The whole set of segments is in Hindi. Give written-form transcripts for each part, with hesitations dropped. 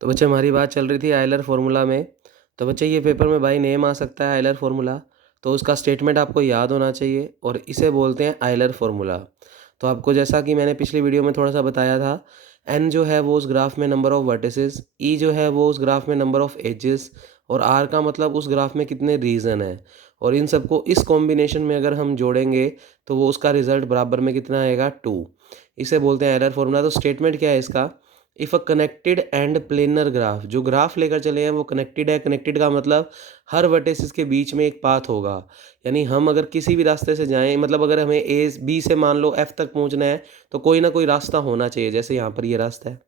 तो बच्चे हमारी बात चल रही थी आयलर फार्मूला में। तो बच्चे ये पेपर में बाय नेम आ सकता है आयलर फार्मूला। तो उसका स्टेटमेंट आपको याद होना चाहिए और इसे बोलते हैं आयलर फार्मूला। तो आपको जैसा कि मैंने पिछली वीडियो में थोड़ा सा बताया था, एन जो है वो उस ग्राफ में नंबर ऑफ़ वर्टिसेस, ई जो है वो उस ग्राफ में नंबर ऑफ़ एजेस और आर का मतलब उस ग्राफ में कितने रीजन है। और इन सबको इस कॉम्बिनेशन में अगर हम जोड़ेंगे तो वो उसका रिजल्ट बराबर में कितना आएगा, 2। इसे बोलते हैं आयलर फार्मूला। तो स्टेटमेंट क्या है इसका, if a connected and planar graph, जो ग्राफ लेकर चले हैं वो कनेक्टेड है। कनेक्टेड का मतलब हर वर्टिसेस के बीच में एक पाथ होगा। यानी हम अगर किसी भी रास्ते से जाएं, मतलब अगर हमें ए बी से मान लो एफ तक पहुंचना है तो कोई ना कोई रास्ता होना चाहिए। जैसे यहाँ पर ये रास्ता है,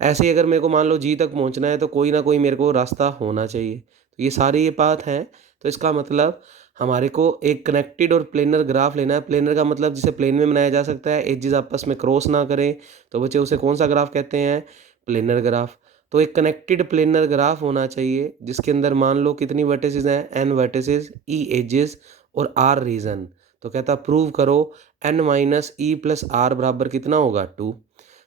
ऐसे ही अगर मेरे को मान लो जी तक पहुंचना है तो कोई ना कोई मेरे को रास्ता होना चाहिए। तो ये सारे ये पाथ हैं। तो इसका मतलब हमारे को एक कनेक्टेड और प्लेनर ग्राफ लेना है। प्लेनर का मतलब जिसे प्लेन में बनाया जा सकता है, एजेस आपस में क्रॉस ना करें, तो बच्चे उसे कौन सा ग्राफ कहते हैं, प्लेनर ग्राफ। तो एक कनेक्टेड प्लेनर ग्राफ होना चाहिए जिसके अंदर मान लो कितनी वर्टिसेस हैं, एन वर्टिसेस, ई एजेस और आर रीजन। तो कहता प्रूव करो N minus E plus are बराबर कितना होगा, 2।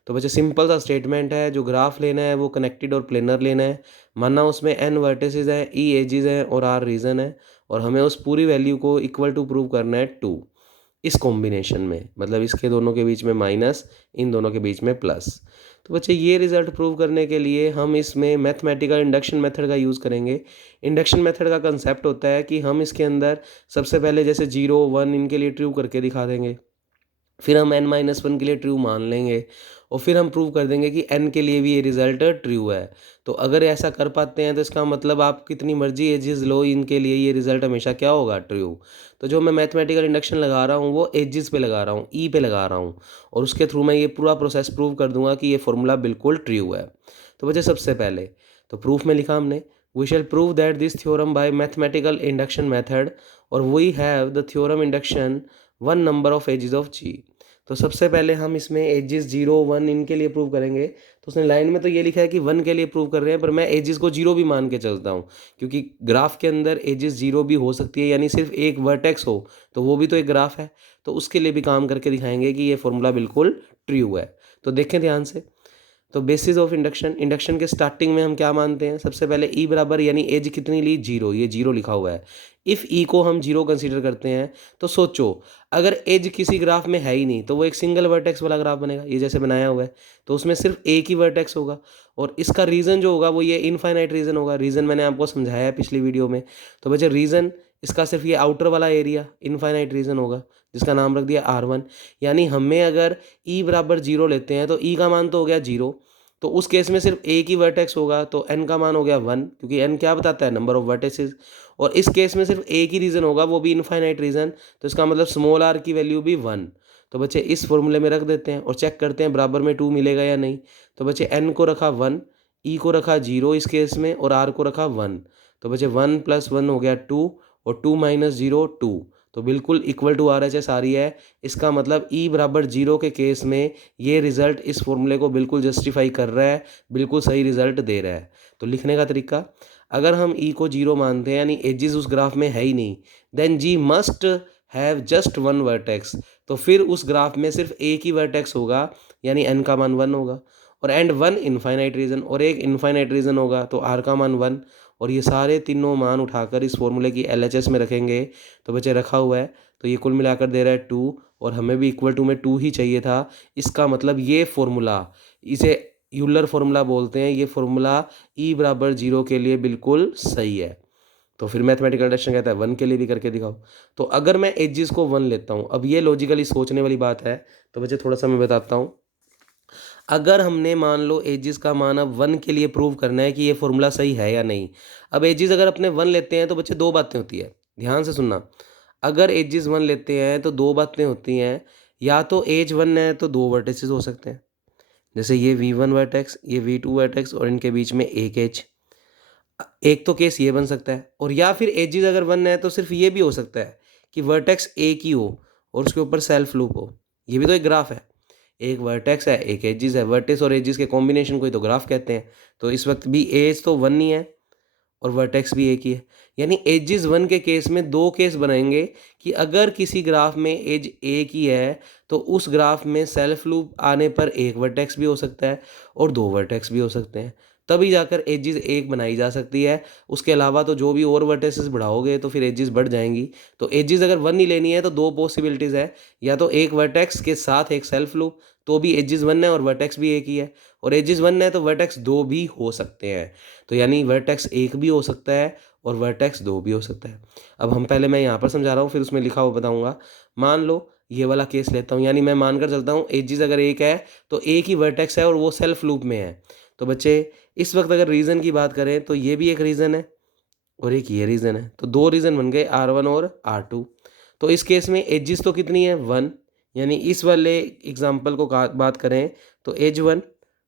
तो बच्चे सिंपल सा स्टेटमेंट है, जो ग्राफ लेना है वो कनेक्टेड और प्लेनर लेना है। मानना उसमें एन वर्टिसेस है, ई एजेस है और आर रीजन है, और हमें उस पूरी वैल्यू को इक्वल टू प्रूव करना है 2 इस कॉम्बिनेशन में। मतलब इसके दोनों के बीच में माइनस, इन दोनों के बीच में प्लस। तो बच्चे ये रिजल्ट प्रूव करने के लिए हम इसमें मैथमेटिकल इंडक्शन मेथड का यूज़ करेंगे। इंडक्शन मेथड का कंसेप्ट होता है कि हम इसके अंदर सबसे पहले जैसे 0 1 इनके लिए ट्रू करके दिखा देंगे, फिर हम n-1 के लिए ट्रू मान लेंगे और फिर हम प्रूव कर देंगे कि n के लिए भी ये रिज़ल्ट ट्रू है। तो अगर ऐसा कर पाते हैं तो इसका मतलब आप कितनी मर्जी एजेस लो, इनके लिए ये रिज़ल्ट हमेशा क्या होगा, ट्रू। तो जो मैं मैथमेटिकल इंडक्शन लगा रहा हूँ वो एजेस पे लगा रहा हूँ, ई पे लगा रहा हूँ, और उसके थ्रू मैं ये पूरा प्रोसेस प्रूव कर दूंगा कि ये फॉर्मूला बिल्कुल ट्रू है। तो बच्चे सबसे पहले तो प्रूफ में लिखा हमने, we shall prove that this theorem by mathematical induction method, और we have the theorem induction one number of edges of G. तो सबसे पहले हम इसमें एजेस 0 1 इनके लिए प्रूव करेंगे। तो उसने लाइन में तो ये लिखा है कि 1 के लिए प्रूव कर रहे हैं, पर मैं एजेस को 0 भी मान के चलता हूँ, क्योंकि ग्राफ के अंदर एजेस 0 भी हो सकती है, यानी सिर्फ एक वर्टेक्स हो तो वो भी तो एक ग्राफ है। तो उसके लिए भी काम करके दिखाएंगे कि ये फॉर्मूला बिल्कुल ट्रू है। तो देखें ध्यान से। तो बेसिस ऑफ इंडक्शन, इंडक्शन के स्टार्टिंग में हम क्या मानते हैं, सबसे पहले ई बराबर, यानी एज कितनी ली, 0, ये 0 लिखा हुआ है। इफ़ ई को हम 0 कंसीडर करते हैं तो सोचो अगर एज किसी ग्राफ में है ही नहीं तो वो एक सिंगल वर्टेक्स वाला ग्राफ बनेगा, ये जैसे बनाया हुआ है। तो उसमें सिर्फ एक ही वर्टेक्स होगा, और इसका रीज़न जो होगा वो ये इनफाइनाइट रीज़न होगा। रीज़न मैंने आपको समझाया है पिछली वीडियो में। तो बच्चे रीज़न इसका सिर्फ ये आउटर वाला एरिया इनफाइनाइट रीज़न होगा, जिसका नाम रख दिया R1। यानी हमें अगर ई बराबर 0 लेते हैं तो ई का मान तो हो गया 0, तो उस केस में सिर्फ एक ही वर्टेक्स होगा, तो n का मान हो गया 1, क्योंकि n क्या बताता है, नंबर ऑफ वर्टेक्सेस। और इस केस में सिर्फ एक ही रीज़न होगा, वो भी इनफाइनाइट रीज़न, तो इसका मतलब स्मॉल r की वैल्यू भी 1। तो बच्चे इस फॉर्मूले में रख देते हैं और चेक करते हैं बराबर में 2 मिलेगा या नहीं। तो बच्चे n को रखा 1, e को रखा 0 इस केस में, और r को रखा 1। तो बच्चे 1 + 1 हो गया 2, और 2 - 0 2, तो बिल्कुल इक्वल टू RHS आ रही है। इसका मतलब e बराबर 0 के केस में ये रिज़ल्ट इस फॉर्मूले को बिल्कुल जस्टिफाई कर रहा है, बिल्कुल सही रिज़ल्ट दे रहा है। तो लिखने का तरीका, अगर हम e को 0 मानते हैं यानी एजेस उस ग्राफ में है ही नहीं, then g must have just 1 vertex. तो फिर उस ग्राफ में सिर्फ एक ही वर्टेक्स होगा, यानी n का मान 1 होगा, और एंड 1 इनफाइनाइट रीजन, और एक इनफाइनाइट रीजन होगा, तो r का मान 1। और ये सारे तीनों मान उठाकर इस फॉर्मूले की LHS में रखेंगे। तो बच्चे रखा हुआ है, तो ये कुल मिलाकर दे रहा है 2, और हमें भी इक्वल टू में 2 ही चाहिए था। इसका मतलब ये फॉर्मूला, इसे यूलर फॉर्मूला बोलते हैं, ये फॉर्मूला e बराबर 0 के लिए बिल्कुल सही है। तो फिर मैथमेटिकल इंडक्शन कहता है 1 के लिए भी करके दिखाओ। तो अगर मैं एजेस को 1 लेता हूँ, अब ये लॉजिकली सोचने वाली बात है, तो बच्चे थोड़ा सा मैं बताता हूँ। अगर हमने मान लो एजेस का मान अब 1 के लिए प्रूव करना है कि ये फॉर्मूला सही है या नहीं। अब एजेस अगर अपने 1 लेते हैं तो बच्चे दो बातें होती है, ध्यान से सुनना। अगर एजेस 1 लेते हैं तो दो बातें होती हैं, या तो एज 1 है तो दो वर्टिसेस हो सकते हैं, जैसे ये V1 वर्टेक्स, ये V2 वर्टेक्स, और इनके बीच में एक एज। एक तो केस ये बन सकता है, और या फिर एजेस अगर 1 है तो सिर्फ ये भी हो सकता है कि वर्टेक्स एक ही हो और उसके ऊपर सेल्फ लूप हो। ये भी तो एक ग्राफ है, एक वर्टेक्स है एक एजिस है, वर्टेक्स और एजिस के कॉम्बिनेशन को ही तो ग्राफ कहते हैं। तो इस वक्त भी एज तो 1 ही है और वर्टेक्स भी एक ही है, यानी एजिस 1 के केस में दो केस बनाएंगे कि अगर किसी ग्राफ में एज एक ही है तो उस ग्राफ में सेल्फ लूप आने पर एक वर्टेक्स भी हो सकता है और दो वर्टेक्स भी हो सकते हैं। तभी जाकर एजेस एक बनाई जा सकती है। उसके अलावा तो जो भी और वर्टिसेस बढ़ाओगे तो फिर एजेस बढ़ जाएंगी। तो एजेस अगर वन ही लेनी है तो दो पॉसिबिलिटीज़ है, या तो एक वर्टेक्स के साथ एक सेल्फ लूप तो भी एजेस वन है और वर्टेक्स भी एक ही है, और एजेस वन है तो वर्टेक्स दो भी हो सकते हैं। तो यानी वर्टेक्स एक भी हो सकता है और वर्टेक्स दो भी हो सकता है। अब हम पहले मैं यहाँ पर समझा रहा हूँ फिर उसमें लिखा हुआ बताऊँगा। मान लो ये वाला केस लेता हूँ, यानी मैं मानकर चलता हूँ एजेस अगर एक है तो एक ही वर्टेक्स है और वो सेल्फ लूप में है। तो बच्चे इस वक्त अगर रीज़न की बात करें तो ये भी एक रीज़न है और एक ये रीज़न है, तो दो रीज़न बन गए R1 और R2। तो इस केस में एजेस तो कितनी है 1, यानी इस वाले एग्जाम्पल को बात करें तो एज 1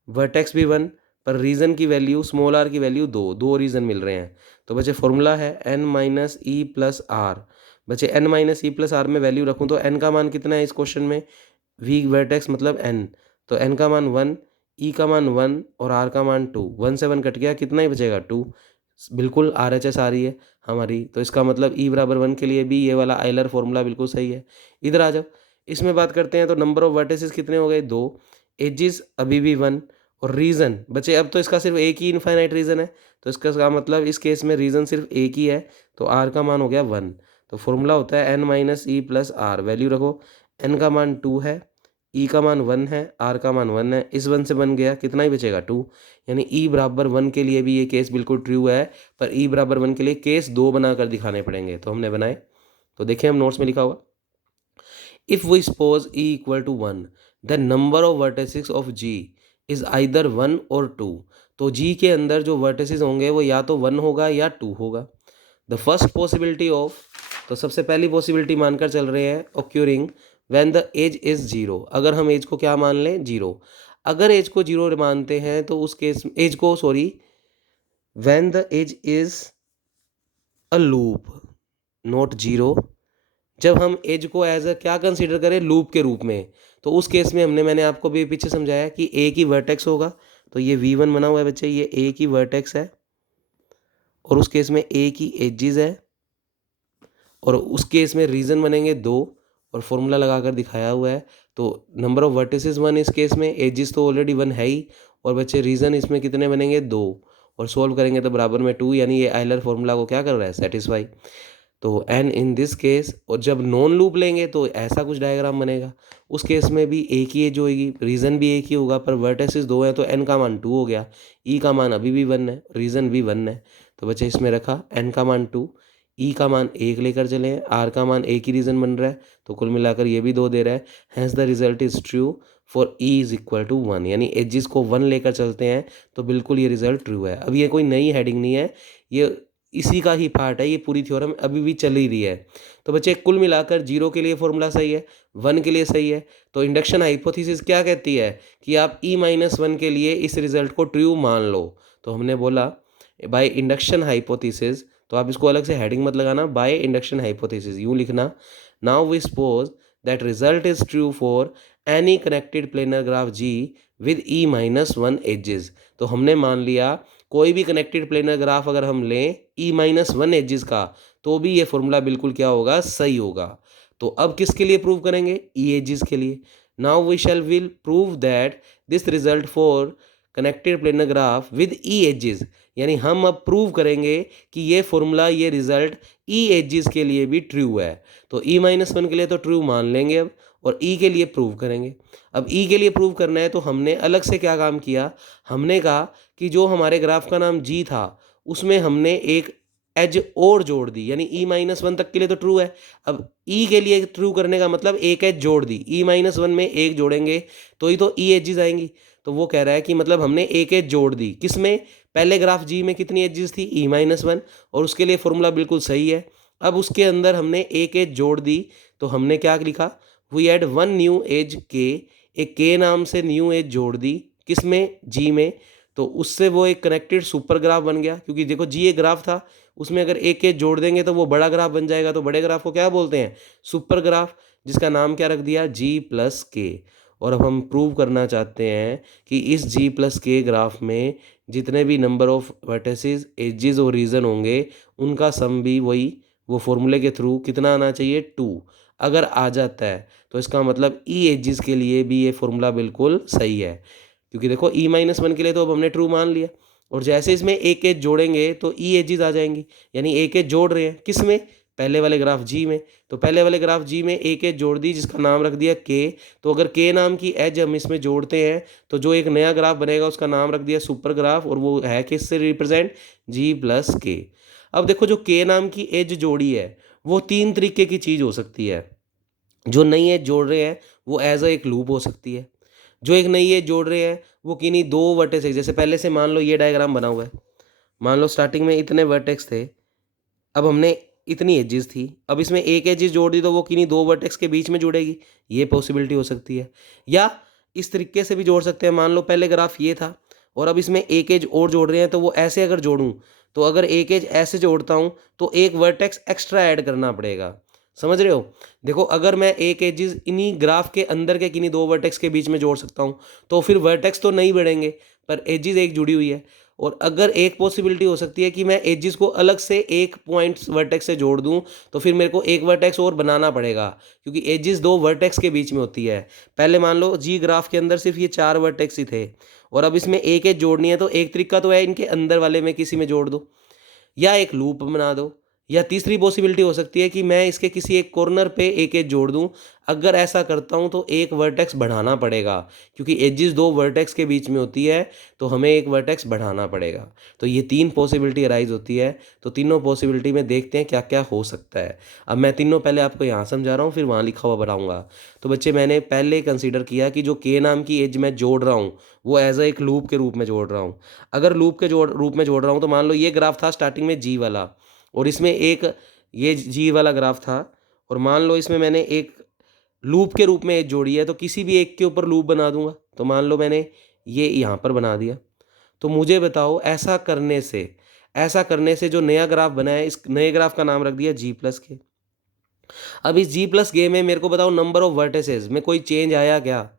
वर्टेक्स भी 1, पर रीज़न की वैल्यू स्मॉल r की वैल्यू 2, दो रीज़न मिल रहे हैं। तो बच्चे फॉर्मूला है n माइनस ई प्लस आर। बच्चे n माइनस ई प्लस आर में वैल्यू रखूँ तो n का मान कितना है इस क्वेश्चन में, वी वर्टेक्स मतलब n, तो n का मान 1, ई का मान 1 और r का मान 2। 1 से 1 कट गया, कितना ही बचेगा 2। बिल्कुल RHS आ रही है हमारी, तो इसका मतलब ई बराबर 1 के लिए भी ये वाला आइलर फॉर्मूला बिल्कुल सही है। इधर आ जाओ, इसमें बात करते हैं तो नंबर ऑफ वर्टिसेस कितने हो गए 2, एजेस अभी भी 1, और रीज़न बचे अब तो इसका सिर्फ एक ही इनफाइनाइट रीज़न है, तो इसका मतलब इस केस में रीज़न सिर्फ एक ही है, तो r का मान हो गया 1। तो फॉर्मूला होता है n माइनस ई प्लस आर, वैल्यू रखो, n का मान 2 है, ई का मान 1 है, आर का मान 1 है, इस 1 से बन गया, कितना ही बचेगा 2। यानी ई बराबर 1 के लिए भी ये केस बिल्कुल ट्रू है, पर ई बराबर 1 के लिए केस 2 बनाकर दिखाने पड़ेंगे, तो हमने बनाए। तो देखिए हम नोट्स में लिखा हुआ, if we suppose e equal to 1 the number of vertices of g is either 1 or 2। तो जी के अंदर जो वर्टिसेस होंगे वो या तो 1 होगा या 2 होगा। द फर्स्ट पॉसिबिलिटी ऑफ, तो सबसे पहली पॉसिबिलिटी मानकर चल रहे हैं ऑक्यूरिंग व्हेन द एज इज 0। अगर हम एज को क्या मान लें 0, अगर एज को 0 मानते हैं तो उस केस एज को sorry when the edge is a loop not 0, जब हम एज को एज अ क्या कंसीडर करें लूप के रूप में, तो उस केस में मैंने आपको भी पीछे समझाया कि एक ही वर्टेक्स होगा। तो ये V1 बना हुआ है बच्चे, ये एक ही वर्टेक्स है और उस केस में एक ही एजेस है, और उस केस में रीज़न बनेंगे 2 और फॉर्मूला लगाकर दिखाया हुआ है। तो नंबर ऑफ वर्टिसेस 1 इस केस में, एजेस तो ऑलरेडी 1 है ही, और बच्चे रीज़न इसमें कितने बनेंगे 2, और सोल्व करेंगे तो बराबर में 2, यानी ये आइलर फॉर्मूला को क्या कर रहा है सेटिस्फाई। तो एन इन दिस केस, और जब नॉन लूप लेंगे तो ऐसा कुछ डायग्राम बनेगा, उस केस में भी एक ही एज होगी, रीज़न भी एक ही होगा, पर वर्टिसेस 2 हैं तो एन का मान 2 हो गया, ई का मान अभी भी 1 है, रीज़न भी 1 है। तो बच्चे इसमें रखा एन का मान 2, ई का मान 1 लेकर चले हैं, आर का मान एक ही रीज़न बन रहा है, तो कुल मिलाकर ये भी 2 दे रहा है। Hence the result is true for e is equal to 1, यानी एजिस को 1 लेकर चलते हैं तो बिल्कुल ये रिजल्ट ट्रू है। अब ये कोई नई हेडिंग नहीं है, ये इसी का ही पार्ट है, ये पूरी थ्योरम अभी भी चल ही रही है। तो बच्चे कुल मिलाकर 0 के लिए फॉर्मूला सही है, 1 के लिए सही है। तो इंडक्शन हाइपोथेसिस क्या कहती है कि आप E-1 के लिए इस रिजल्ट को ट्रू मान लो। तो हमने बोला बाय इंडक्शन हाइपोथेसिस, तो आप इसको अलग से हेडिंग मत लगाना, बाय इंडक्शन हाइपोथेसिस यूँ लिखना, now we suppose that result is true for any connected planar graph g with E-1 edges. तो हमने मान लिया कोई भी कनेक्टेड प्लेनर ग्राफ अगर हम लें E-1 एजेस का, तो भी ये फॉर्मूला बिल्कुल क्या होगा सही होगा। तो अब किसके लिए प्रूव करेंगे, ई एजेस के लिए। Now we shall will prove that this result for connected planar graph with e edges, यानी हम अब प्रूव करेंगे कि ये फॉर्मूला ये रिजल्ट ई एजेस के लिए भी ट्रू है। तो E-1 के लिए तो ट्रू मान लेंगे अब, और ई के लिए प्रूव करेंगे। अब ई के लिए प्रूव करना है तो हमने अलग से क्या काम किया, हमने कहा कि जो हमारे ग्राफ का नाम जी था उसमें हमने एक एज और जोड़ दी, यानी E-1 तक के लिए तो ट्रू है। अब ई के लिए ट्रू करने का मतलब एक एज जोड़ दी, E-1 में एक जोड़ेंगे तो ही तो ई एजेस आएंगी। तो वो कह रहा है कि मतलब हमने एक एज जोड़ दी, किसमें, पहले ग्राफ जी में कितनी एजेस थी E-1, और उसके लिए फॉर्मूला बिल्कुल सही है। अब उसके अंदर हमने एक एज जोड़ दी, तो हमने क्या लिखा, वी एड 1 न्यू एज के, एक के नाम से न्यू एज जोड़ दी, किसमें, जी में। तो उससे वो एक कनेक्टेड सुपर ग्राफ बन गया, क्योंकि देखो जी एक ग्राफ था, उसमें अगर एक एज जोड़ देंगे तो वो बड़ा ग्राफ बन जाएगा, तो बड़े ग्राफ को क्या बोलते हैं, सुपर ग्राफ, जिसका नाम क्या रख दिया, जी प्लस के। और अब हम प्रूव करना चाहते हैं कि इस जी प्लस के ग्राफ में जितने भी नंबर ऑफ वर्टिसेस एजेस और रीजन होंगे उनका सम भी वही, वो फॉर्मूले के थ्रू कितना आना चाहिए 2। अगर आ जाता है तो इसका मतलब ई एजेस के लिए भी ये फॉर्मूला बिल्कुल सही है, क्योंकि देखो E-1 के लिए तो अब हमने ट्रू मान लिया। और जैसे इसमें एक एज जोड़ेंगे तो ई एजेस आ जाएंगी, यानी एक एज जोड़ रहे हैं किस में, पहले वाले ग्राफ जी में। तो पहले वाले ग्राफ जी में एक एज जोड़ दी जिसका नाम रख दिया के। तो अगर के नाम की एज हम इसमें जोड़ते हैं तो जो एक नया ग्राफ बनेगा उसका नाम रख दिया सुपर ग्राफ, और वो है किससे रिप्रेजेंट, जी प्लस के। अब देखो जो के नाम की एज जोड़ी है वो तीन तरीके की चीज़ हो सकती है। जो नई एज जोड़ रहे हैं वो एज अ एक लूप हो सकती है। जो एक नई एज जोड़ रहे हैं वो किन्हीं दो वर्टेक्स, जैसे पहले से मान लो ये डायग्राम बना हुआ है, मान लो स्टार्टिंग में इतने वर्टेक्स थे, अब हमने इतनी एजेस थी, अब इसमें एक एजेस जोड़ दी तो वो किन्हीं दो वर्टेक्स के बीच में जुड़ेगी, ये पॉसिबिलिटी हो सकती है। या इस तरीके से भी जोड़ सकते हैं, मान लो पहले ग्राफ ये था और अब इसमें एक एज और जोड़ रहे हैं, तो वो ऐसे अगर जोड़ूं तो अगर एक एज ऐसे जोड़ता हूं तो एक वर्टेक्स एक्स्ट्रा ऐड करना पड़ेगा। समझ रहे हो? देखो अगर मैं एक एजेस इन्हीं ग्राफ के अंदर के किन्हीं दो वर्टेक्स के बीच में जोड़ सकता हूं तो फिर वर्टेक्स तो नहीं बढ़ेंगे पर एजेस एक जुड़ी हुई है। और अगर एक पॉसिबिलिटी हो सकती है कि मैं एजेस को अलग से एक पॉइंट वर्टेक्स से जोड़ दूं तो फिर मेरे को एक वर्टेक्स और बनाना पड़ेगा, क्योंकि एजेस दो वर्टेक्स के बीच में होती है। पहले मान लो जी ग्राफ के अंदर सिर्फ ये चार वर्टेक्स ही थे और अब इसमें एक एज जोड़नी है, तो एक तरीका तो है इनके अंदर वाले में किसी में जोड़ दो या एक लूप बना दो। या तीसरी पॉसिबिलिटी हो सकती है कि मैं इसके किसी एक कॉर्नर पे एक एज जोड़ दूं। अगर ऐसा करता हूं तो एक वर्टेक्स बढ़ाना पड़ेगा, क्योंकि एजेस दो वर्टेक्स के बीच में होती है तो हमें एक वर्टेक्स बढ़ाना पड़ेगा। तो ये तीन पॉसिबिलिटी अराइज होती है। तो तीनों पॉसिबिलिटी में देखते हैं क्या क्या हो सकता है। अब मैं तीनों पहले आपको यहाँ समझा रहा हूँ, फिर वहाँ लिखा हुआ बढ़ाऊँगा। तो बच्चे मैंने पहले कंसीडर किया कि जो के नाम की एज मैं जोड़ रहा हूँ वो एज अ एक लूप के रूप में जोड़ रहा हूँ। अगर लूप के रूप में जोड़ रहा हूँ तो मान लो ये ग्राफ था स्टार्टिंग में जी वाला, और इसमें एक ये जी वाला ग्राफ था, और मान लो इसमें मैंने एक लूप के रूप में एज जोड़ी है, तो किसी भी एक के ऊपर लूप बना दूंगा। तो मान लो मैंने ये यहाँ पर बना दिया। तो मुझे बताओ ऐसा करने से जो नया ग्राफ बना है इस नए ग्राफ का नाम रख दिया जी प्लस के। अब इस जी प्लस के में मेरे को बताओ नंबर ऑफ वर्टिसेस में कोई चेंज आया क्या?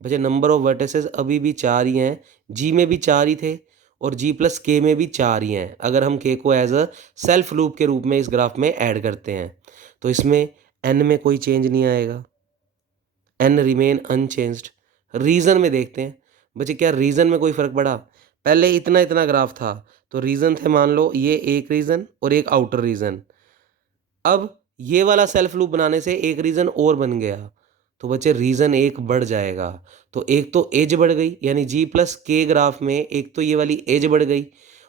बच्चे नंबर ऑफ वर्टिसेस अभी भी चार ही हैं, जी में भी चार ही थे और जी प्लस के में भी चार ही हैं। अगर हम के को एज अ सेल्फ लूप के रूप में इस ग्राफ में ऐड करते हैं तो इसमें एन में कोई चेंज नहीं आएगा, एन रिमेन अनचेंज्ड। रीज़न में देखते हैं बच्चे क्या रीज़न में कोई फ़र्क पड़ा? पहले इतना इतना ग्राफ था तो रीज़न थे, मान लो ये एक रीज़न और एक आउटर रीज़न। अब ये वाला सेल्फ लूप बनाने से एक रीज़न और बन गया, तो बच्चे रीज़न एक बढ़ जाएगा। तो एक तो एज बढ़ गई, यानी जी प्लस के ग्राफ में एक तो ये वाली एज बढ़ गई,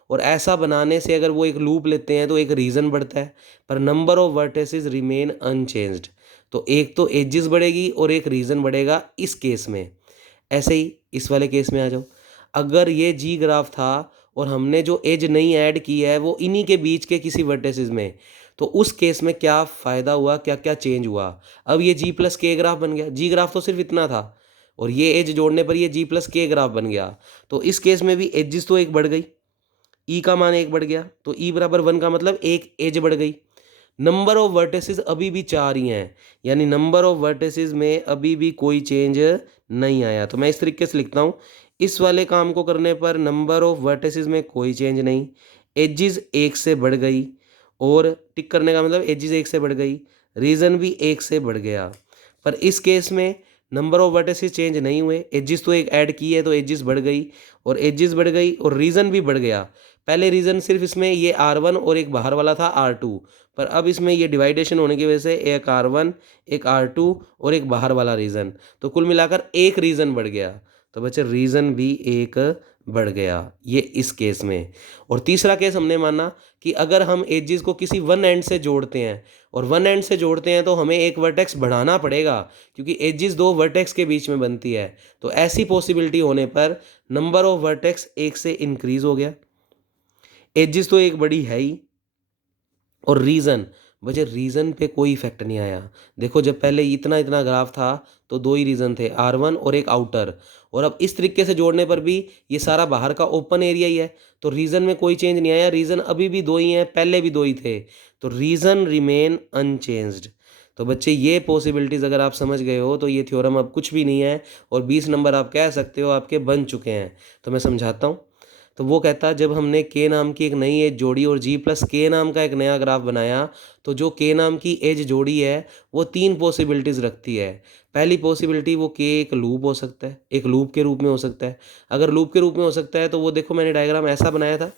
और ऐसा बनाने से अगर वो एक लूप लेते हैं तो एक रीज़न बढ़ता है, पर number of vertices remain unchanged. तो एक तो एजेस बढ़ेगी और एक रीज़न बढ़ेगा इस केस में। ऐसे ही इस वाले केस में आ जाओ, अगर ये जी ग्राफ था और हमने जो एज नई ऐड की है वो इन्हीं के बीच के किसी वर्टिसेस में, तो उस केस में क्या फ़ायदा हुआ, क्या क्या चेंज हुआ? अब ये जी प्लस के ग्राफ बन गया। जी ग्राफ तो सिर्फ इतना था और ये एज जोड़ने पर ये जी प्लस के ग्राफ बन गया। तो इस केस में भी एजेस तो एक बढ़ गई, ई का मान एक बढ़ गया, तो ई बराबर वन का मतलब एक एज बढ़ गई। नंबर ऑफ वर्टिसेस अभी भी चार ही हैं, यानी नंबर ऑफ वर्टिसेस में अभी भी कोई चेंज नहीं आया। तो मैं इस तरीके से लिखता हूँ, इस वाले काम को करने पर नंबर ऑफ वर्टिसेस में कोई चेंज नहीं, एजेस एक से बढ़ गई, और टिक करने का मतलब एजेस एक से बढ़ गई, रीज़न भी एक से बढ़ गया। पर इस केस में नंबर ऑफ वर्टिसेस चेंज नहीं हुए, एजेस तो एक ऐड की है तो एजेस बढ़ गई, और एजेस बढ़ गई और रीज़न भी बढ़ गया। पहले रीज़न सिर्फ इसमें ये R1 और एक बाहर वाला था R2, पर अब इसमें ये डिवाइडेशन होने की वजह से एक R1 एक R2 और एक बाहर वाला रीज़न, तो कुल मिलाकर एक रीज़न बढ़ गया। तो बच्चे रीज़न भी एक बढ़ गया ये इस केस में। और तीसरा केस हमने माना कि अगर हम एजेस को किसी वन एंड से जोड़ते हैं, और वन एंड से जोड़ते हैं तो हमें एक वर्टेक्स बढ़ाना पड़ेगा, क्योंकि एजेस दो वर्टेक्स के बीच में बनती है। तो ऐसी पॉसिबिलिटी होने पर नंबर ऑफ वर्टेक्स एक से इंक्रीज हो गया, एजेस तो एक बड़ी है ही, और रीज़न, मुझे रीज़न पे कोई इफेक्ट नहीं आया। देखो जब पहले इतना इतना ग्राफ था तो दो ही रीज़न थे, R1 और एक आउटर, और अब इस तरीके से जोड़ने पर भी ये सारा बाहर का ओपन एरिया ही है, तो रीज़न में कोई चेंज नहीं आया। रीज़न अभी भी दो ही हैं, पहले भी दो ही थे, तो रीज़न रिमेन अनचेंज्ड। तो बच्चे ये पॉसिबिलिटीज़ अगर आप समझ गए हो तो ये थ्योरम अब कुछ भी नहीं है, और 20 नंबर आप कह सकते हो आपके बन चुके हैं। तो मैं समझाता हूँ। तो वो कहता जब हमने के नाम की एक नई एज जोड़ी और जी प्लस के नाम का एक नया ग्राफ बनाया, तो जो के नाम की एज जोड़ी है वो 3 पॉसिबिलिटीज़ रखती है। पहली पॉसिबिलिटी वो के एक लूप हो सकता है, एक लूप के रूप में हो सकता है। अगर लूप के रूप में हो सकता है तो वो देखो मैंने डायग्राम ऐसा बनाया था,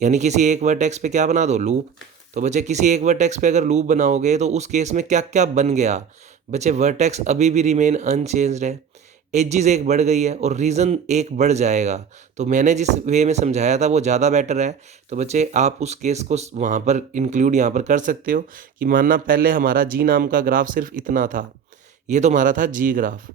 यानी किसी एक वर्टेक्स पे क्या बना दो, लूप। तो बच्चे किसी एक वर्टेक्स पे अगर लूप बनाओगे तो उस केस में क्या क्या बन गया बच्चे, वर्टेक्स अभी भी रिमेन अनचेंज्ड है, एजिस एक बढ़ गई है और रीज़न एक बढ़ जाएगा। तो मैंने जिस वे में समझाया था वो ज़्यादा बेटर है। तो बच्चे आप उस केस को वहाँ पर इंक्लूड यहाँ पर कर सकते हो कि मानना पहले हमारा जी नाम का ग्राफ सिर्फ इतना था, ये तो हमारा था जी ग्राफ।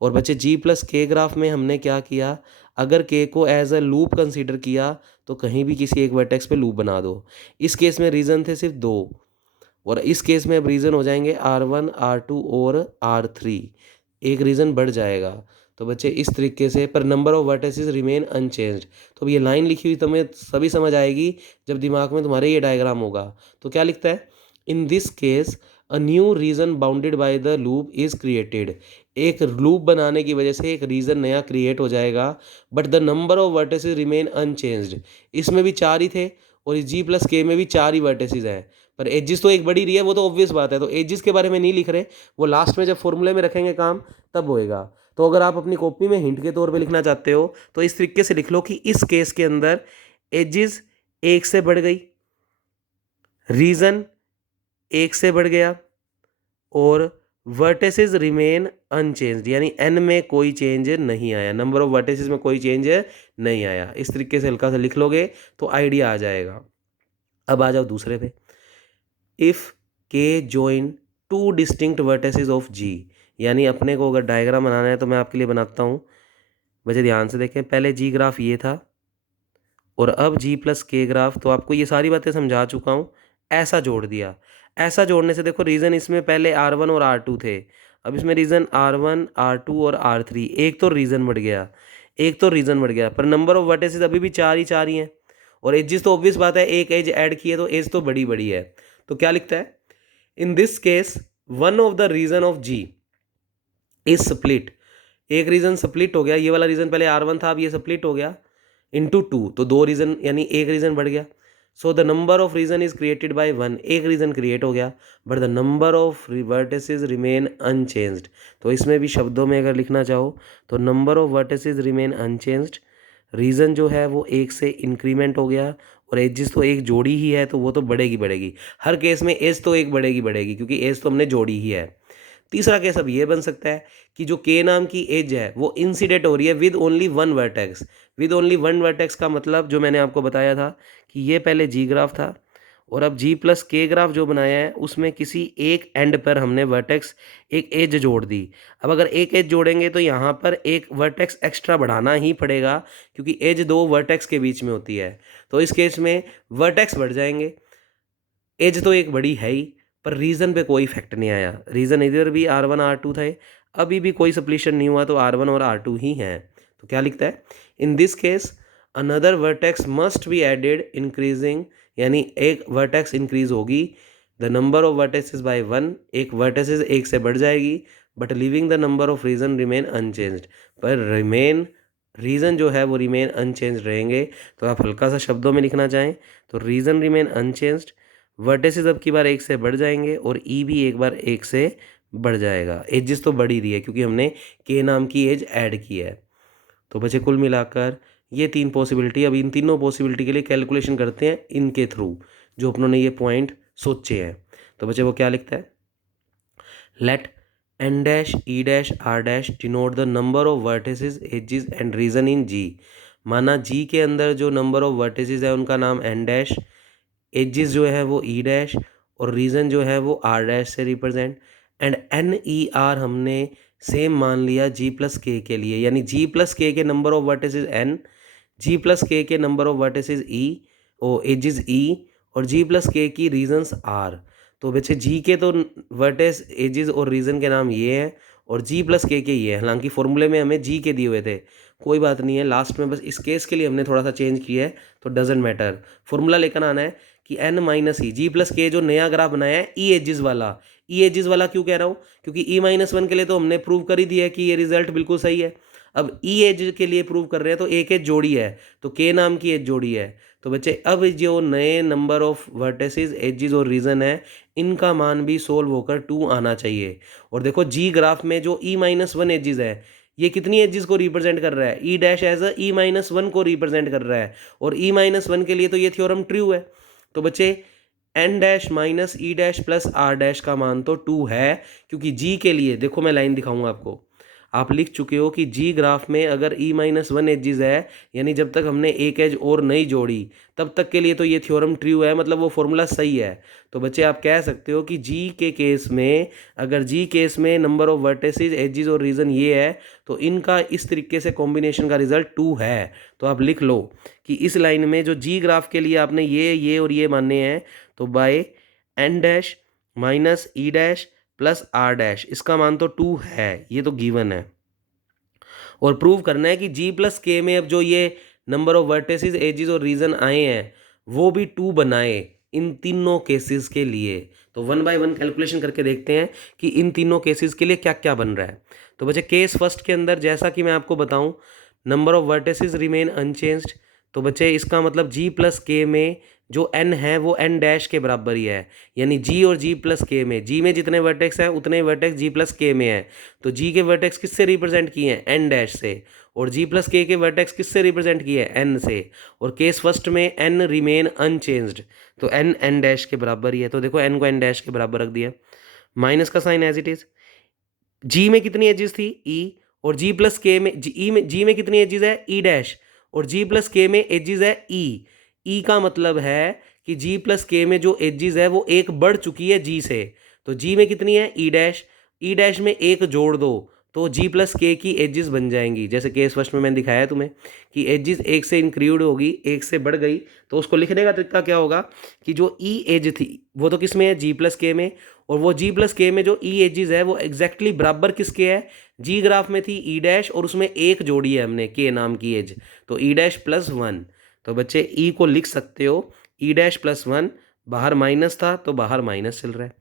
और बच्चे जी प्लस के ग्राफ में हमने क्या किया, अगर के को एज अ लूप कंसीडर किया तो कहीं भी किसी एक वर्टेक्स पे लूप बना दो। इस केस में रीज़न थे सिर्फ 2 और इस केस में अब रीज़न हो जाएंगे R1 R2 और R3, एक रीज़न बढ़ जाएगा। तो बच्चे इस तरीके से पर number of vertices remain unchanged. तो अब ये लाइन लिखी हुई तुम्हें सभी समझ आएगी जब दिमाग में तुम्हारे ये डायग्राम होगा। तो क्या लिखता है, in this case a new reason bounded by the loop is created. एक लूप बनाने की वजह से एक रीजन नया क्रिएट हो जाएगा, but the number of vertices remain unchanged. इसमें भी 4 ही थे और इस जी प्लस के में भी 4 ही वर्टिसेस हैं, पर एजिस तो एक बड़ी रही है, वो तो ऑब्वियस बात है। तो एजिस के बारे में नहीं लिख रहे, वो लास्ट में जब फॉर्मूले में रखेंगे काम तब होएगा। तो अगर आप अपनी कॉपी में हिंट के तौर पे लिखना चाहते हो तो इस तरीके से लिख लो कि इस केस के अंदर एजिस 1 से बढ़ गई, रीजन 1 से बढ़ गया और वर्टिसेस रिमेन अनचेंज्ड, यानी एन में कोई चेंज नहीं आया, नंबर ऑफ वर्टिसेस में कोई चेंज नहीं आया। इस तरीके से हल्का सा लिख लोगे तो आइडिया आ जाएगा। अब आ जाओ दूसरे पे, इफ़ के जॉइन 2 डिस्टिंक्ट वर्टिसेस ऑफ जी, यानी अपने को अगर डायग्राम बनाना है तो मैं आपके लिए बनाता हूँ। बच्चे ध्यान से देखें, पहले जी ग्राफ ये था और अब जी प्लस के ग्राफ। तो आपको ये सारी बातें समझा चुका हूँ, ऐसा जोड़ दिया। ऐसा जोड़ने से देखो रीज़न इसमें पहले R1 और R2 थे, अब इसमें रीज़न R1 R2 और R3, एक तो रीज़न बढ़ गया, एक तो रीज़न बढ़ गया, पर नंबर ऑफ वर्टिसेस अभी भी 4 ही हैं। और एजिस तो ऑब्वियस बात है, एक एज ऐड की है तो एज तो बड़ी बड़ी है। तो क्या लिखता है, in this case one of the region of g is split. एक रीजन स्प्लिट हो गया, ये वाला रीजन पहले R1 था, अब ये स्प्लिट हो गया इनटू 2, तो 2 रीजन यानी एक रीजन बढ़ गया। So the number of region is created by 1, एक रीजन क्रिएट हो गया, but the number of vertices remain unchanged. तो इसमें भी शब्दों में अगर लिखना चाहो तो number of vertices remain unchanged, region जो है वो 1 से इंक्रीमेंट हो गया और एजिस तो एक जोड़ी ही है तो वो तो बढ़ेगी बढ़ेगी, हर केस में एज तो एक बढ़ेगी बढ़ेगी क्योंकि एज तो हमने जोड़ी ही है। तीसरा केस अब ये बन सकता है कि जो के नाम की एज है वो इंसिडेंट हो रही है with only one vertex. With only one vertex का मतलब जो मैंने आपको बताया था कि ये पहले जी ग्राफ था और अब जी प्लस के ग्राफ जो बनाया है उसमें किसी एक एंड पर हमने वर्टेक्स एक एज जोड़ दी। अब अगर एक एज जोड़ेंगे तो यहाँ पर एक वर्टेक्स एक्स्ट्रा बढ़ाना ही पड़ेगा क्योंकि एज 2 वर्टेक्स के बीच में होती है। तो इस केस में वर्टेक्स बढ़ जाएंगे, एज तो एक बड़ी है ही, पर रीज़न पे कोई इफेक्ट नहीं आया। रीज़न इधर भी R1 R2 थे, अभी भी कोई सप्लीशन नहीं हुआ तो R1 और R2 ही हैं। तो क्या लिखता है, in this case another vertex must be added increasing, यानी एक वर्टेक्स इंक्रीज होगी the number of vertexes by 1, एक वर्टेक्सेस 1 से बढ़ जाएगी, but leaving the number of region remain unchanged, पर रिमेन रीज़न जो है वो रिमेन अनचेंज रहेंगे। तो आप हल्का सा शब्दों में लिखना चाहें तो रीज़न रिमेन अनचेंज्ड, वर्टिसेस अब की बार 1 से बढ़ जाएंगे और ई भी एक बार 1 से बढ़ जाएगा। एजिस तो बढ़ ही रही है क्योंकि हमने के नाम की एज ऐड की है। तो बच्चे कुल मिलाकर ये 3 पॉसिबिलिटी, अब इन तीनों पॉसिबिलिटी के लिए कैलकुलेशन करते हैं इनके थ्रू जो अपनों ने ये पॉइंट सोचे हैं। तो बच्चे वो क्या लिखता है, let N dash E dash R dash denote the number of vertices edges and region in G. माना जी के अंदर जो नंबर ऑफ वर्टिसेस है उनका नाम एन डैश, एजिस जो है वो ई डैश और रीजन जो है वो आर डैश से represent, and N E R हमने सेम मान लिया जी प्लस के लिए, यानी जी प्लस के number of vertices N, G plus के नंबर ऑफ वर्टिसेस ई ओ एजिस ई और जी प्लस के की रीजन्स आर। तो बच्चे जी के तो वर्टेस एजिस और रीजन के नाम ये हैं और जी प्लस के ये हैं। हालांकि फॉर्मूले में हमें जी के दिए हुए थे, कोई बात नहीं है, लास्ट में बस इस केस के लिए हमने थोड़ा सा चेंज किया है तो डजेंट मैटर। फॉर्मूला लेकर आना है कि एन माइनस ई, जी प्लस के जो नया ग्राफ बनाया है ई एजिस वाला। ई एजिस वाला क्यों कह रहा हूँ, क्योंकि ई माइनस वन के लिए तो हमने प्रूव कर ही दिया है कि ये रिजल्ट बिल्कुल सही है। अब ई एज के लिए प्रूव कर रहे हैं तो एक एज जोड़ी है, तो के नाम की एज जोड़ी है। तो बच्चे अब जो नए नंबर ऑफ वर्टिसेस, एजेस और रीजन है, इनका मान भी सोल्व होकर 2 आना चाहिए। और देखो जी ग्राफ में जो e-1 एजेस है, ये कितनी एजेस को रिप्रेजेंट कर रहा है? ई डैश एज अ e-1 को रिप्रेजेंट कर रहा है, और e-1 के लिए तो ये थ्योरम ट्रू है। तो बच्चे n dash minus E dash plus are dash का मान तो 2 है, क्योंकि जी के लिए देखो मैं लाइन दिखाऊंगा आपको। आप लिख चुके हो कि जी ग्राफ में अगर e-1 एजेस है, यानी जब तक हमने एक एज और नहीं जोड़ी तब तक के लिए तो ये थ्योरम ट्रू है, मतलब वो फॉर्मूला सही है। तो बच्चे आप कह सकते हो कि जी के केस में, अगर जी केस में नंबर ऑफ वर्टिसेस, एजेस और रीजन ये है, तो इनका इस तरीके से कॉम्बिनेशन का रिजल्ट 2 है। तो आप लिख लो कि इस लाइन में जो जी ग्राफ के लिए आपने ये और ये मानने हैं, तो by n dash minus E dash plus are dash, इसका मान तो 2 है, ये तो गिवन है। और प्रूव करना है कि जी प्लस के में अब जो ये नंबर ऑफ वर्टिसेस, एजेस और रीजन आए हैं वो भी 2 बनाए इन तीनों केसेस के लिए। तो 1 बाय 1 कैलकुलेशन करके देखते हैं कि इन तीनों केसेस के लिए क्या क्या बन रहा है। तो बच्चे केस फर्स्ट के अंदर जैसा कि मैं आपको बताऊं, number of vertices remain unchanged. तो बच्चे इसका मतलब जी प्लस के में जो n है वो n डैश के बराबर ही है, यानी g और g प्लस के में, g में जितने वर्टेक्स हैं उतने वर्टेक्स g प्लस के में है। तो g के वर्टेक्स किससे रिप्रेजेंट किए हैं? n डैश से। और g प्लस के वर्टेक्स किससे रिप्रेजेंट किए हैं? n से। और केस फर्स्ट में n रिमेन अनचेंज्ड, तो n डैश के बराबर ही है। तो देखो n को n डैश के बराबर रख दिया, माइनस का साइन एज इट इज। जी में कितनी एजेस थी? ई। और जी प्लस के में जी में कितनी एजेस है? ई डैश। और जी प्लस के में एजेस है ई। ई का मतलब है कि जी प्लस के में जो एजेस है वो एक बढ़ चुकी है जी से। तो जी में कितनी है? ई डैश। ई डैश में एक जोड़ दो तो जी प्लस के की एजेस बन जाएंगी। जैसे केस फर्स्ट में मैंने दिखाया तुम्हें कि एजेस एक से इंक्रीड होगी, एक से बढ़ गई, तो उसको लिखने का तरीका क्या होगा कि जो ई एज थी वो तो किस में है? जी प्लस के में। और वो जी प्लस के में जो ई एजेस है वो एग्जैक्टली बराबर किसके है? जी ग्राफ में थी ई डैश, और उसमें एक जोड़ी है हमने के नाम की एज, तो ई डैश प्लस 1। तो बच्चे ई को लिख सकते हो ई डैश प्लस 1, बाहर माइनस था तो बाहर माइनस चल रहा है।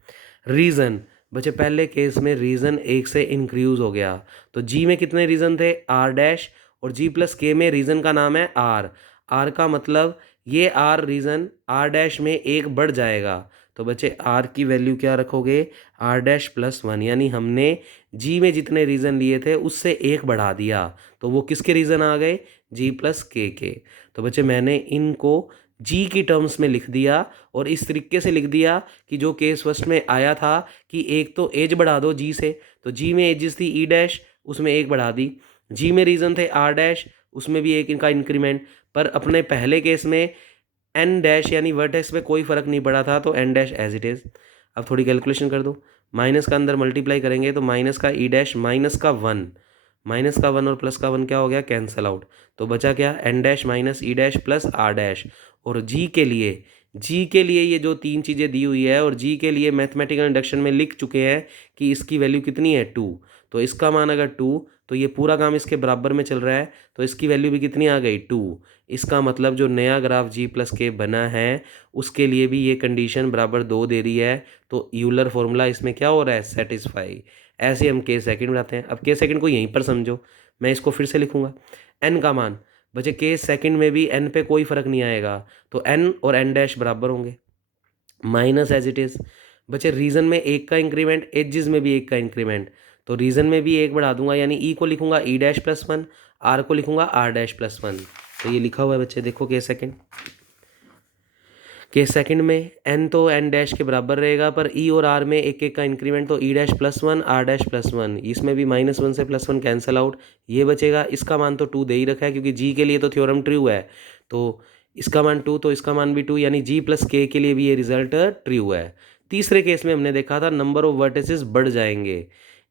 रीज़न बच्चे पहले केस में रीज़न एक से इंक्रीज हो गया, तो जी में कितने रीज़न थे? R dash. और जी प्लस के में रीज़न का नाम है आर। आर का मतलब ये आर रीज़न आर डैश में एक बढ़ जाएगा। तो बच्चे आर की वैल्यू क्या रखोगे? आर डैश प्लस 1, यानी हमने जी में जितने रीज़न लिए थे उससे एक बढ़ा दिया, तो वो किसके रीज़न आ गए? जी प्लस के। तो बच्चे मैंने इनको जी की टर्म्स में लिख दिया, और इस तरीके से लिख दिया कि जो केस फर्स्ट में आया था कि एक तो एज बढ़ा दो जी से, तो जी में एजेस थी ई डैश, उसमें एक बढ़ा दी। जी में रीज़न थे आर डैश, उसमें भी एक इनका इंक्रीमेंट। पर अपने पहले केस में एन डैश यानी वर्टेक्स में कोई फ़र्क नहीं पड़ा था, तो n dash as it is. अब थोड़ी कैलकुलेशन कर दो, माइनस का अंदर मल्टीप्लाई करेंगे तो माइनस का ई डैश माइनस का 1, माइनस का 1 और प्लस का 1 क्या हो गया? Cancel out. तो बचा क्या? N dash minus E dash plus are dash. और जी के लिए ये जो तीन चीज़ें दी हुई है, और जी के लिए मैथमेटिकल इंडक्शन में लिख चुके हैं कि इसकी वैल्यू कितनी है? 2। तो इसका मान अगर 2, तो ये पूरा काम इसके बराबर में चल रहा है, तो इसकी वैल्यू भी कितनी आ गई? 2। इसका मतलब जो नया ग्राफ जी प्लस के बना है उसके लिए भी ये कंडीशन बराबर 2 दे रही है, तो यूलर फॉर्मूला इसमें क्या हो रहा है? सेटिस्फाई। ऐसे हम के सेकंड बनाते हैं। अब के सेकंड को यहीं पर समझो, मैं इसको फिर से लिखूंगा। एन का मान बच्चे के सेकंड में भी एन पे कोई फर्क नहीं आएगा, तो एन और एन डैश बराबर होंगे, माइनस एज इट इज़। बच्चे रीजन में एक का इंक्रीमेंट, एजेस में भी एक का इंक्रीमेंट, तो रीजन में भी एक बढ़ा दूंगा, यानी ई को लिखूंगा ई डैश प्लस 1, आर को लिखूंगा आर डैश प्लस 1। तो ये लिखा हुआ है बच्चे, देखो केस सेकंड में एन तो एन डैश के बराबर रहेगा, पर ई और आर में एक एक का इंक्रीमेंट, तो e dash plus 1 r dash plus 1, इसमें भी -1 से +1 कैंसिल आउट, ये बचेगा। इसका मान तो 2 दे ही रखा है, क्योंकि जी के लिए तो थ्योरम ट्रू है, तो इसका मान 2 तो इसका मान भी 2, यानी जी प्लस के लिए भी ये रिजल्ट ट्रू है। तीसरे केस में हमने देखा था नंबर ऑफ वर्टिसेस बढ़ जाएंगे,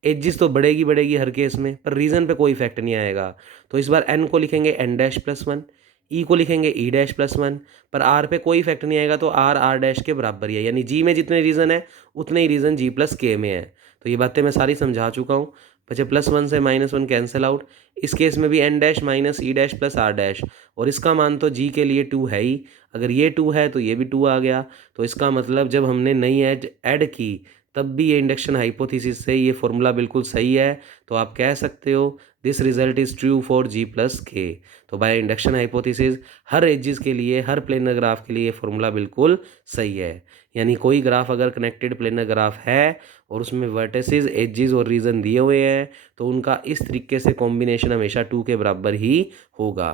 एजिस तो बढ़ेगी हर केस में, पर रीजन पे कोई इफेक्ट नहीं आएगा। तो इस बार एन को लिखेंगे एन डैश प्लस 1, ई को लिखेंगे ई डैश प्लस 1, पर आर पे कोई इफेक्ट नहीं आएगा, तो आर आर डैश के बराबर ही है, यानी जी में जितने रीजन है उतने ही रीजन जी प्लस के में है। तो ये बातें मैं सारी समझा चुका हूँ बच्चे। +1 से -1 कैंसिल आउट, इस केस में भी n dash minus E dash plus are dash, और इसका मान तो जी के लिए 2 है ही, अगर ये 2 है तो ये भी 2 आ गया। तो इसका मतलब जब हमने नई एज ऐड की तब भी ये इंडक्शन हाइपोथेसिस से ये फॉर्मूला बिल्कुल सही है। तो आप कह सकते हो this result is true for g plus k. तो बाय इंडक्शन हाइपोथेसिस हर एजेस के लिए, हर प्लेनर ग्राफ के लिए ये फॉर्मूला बिल्कुल सही है। यानी कोई ग्राफ अगर कनेक्टेड प्लेनर ग्राफ है और उसमें वर्टिसेस, एजेस और रीजन दिए हुए हैं तो उनका इस तरीके से कॉम्बिनेशन हमेशा 2 के बराबर ही होगा।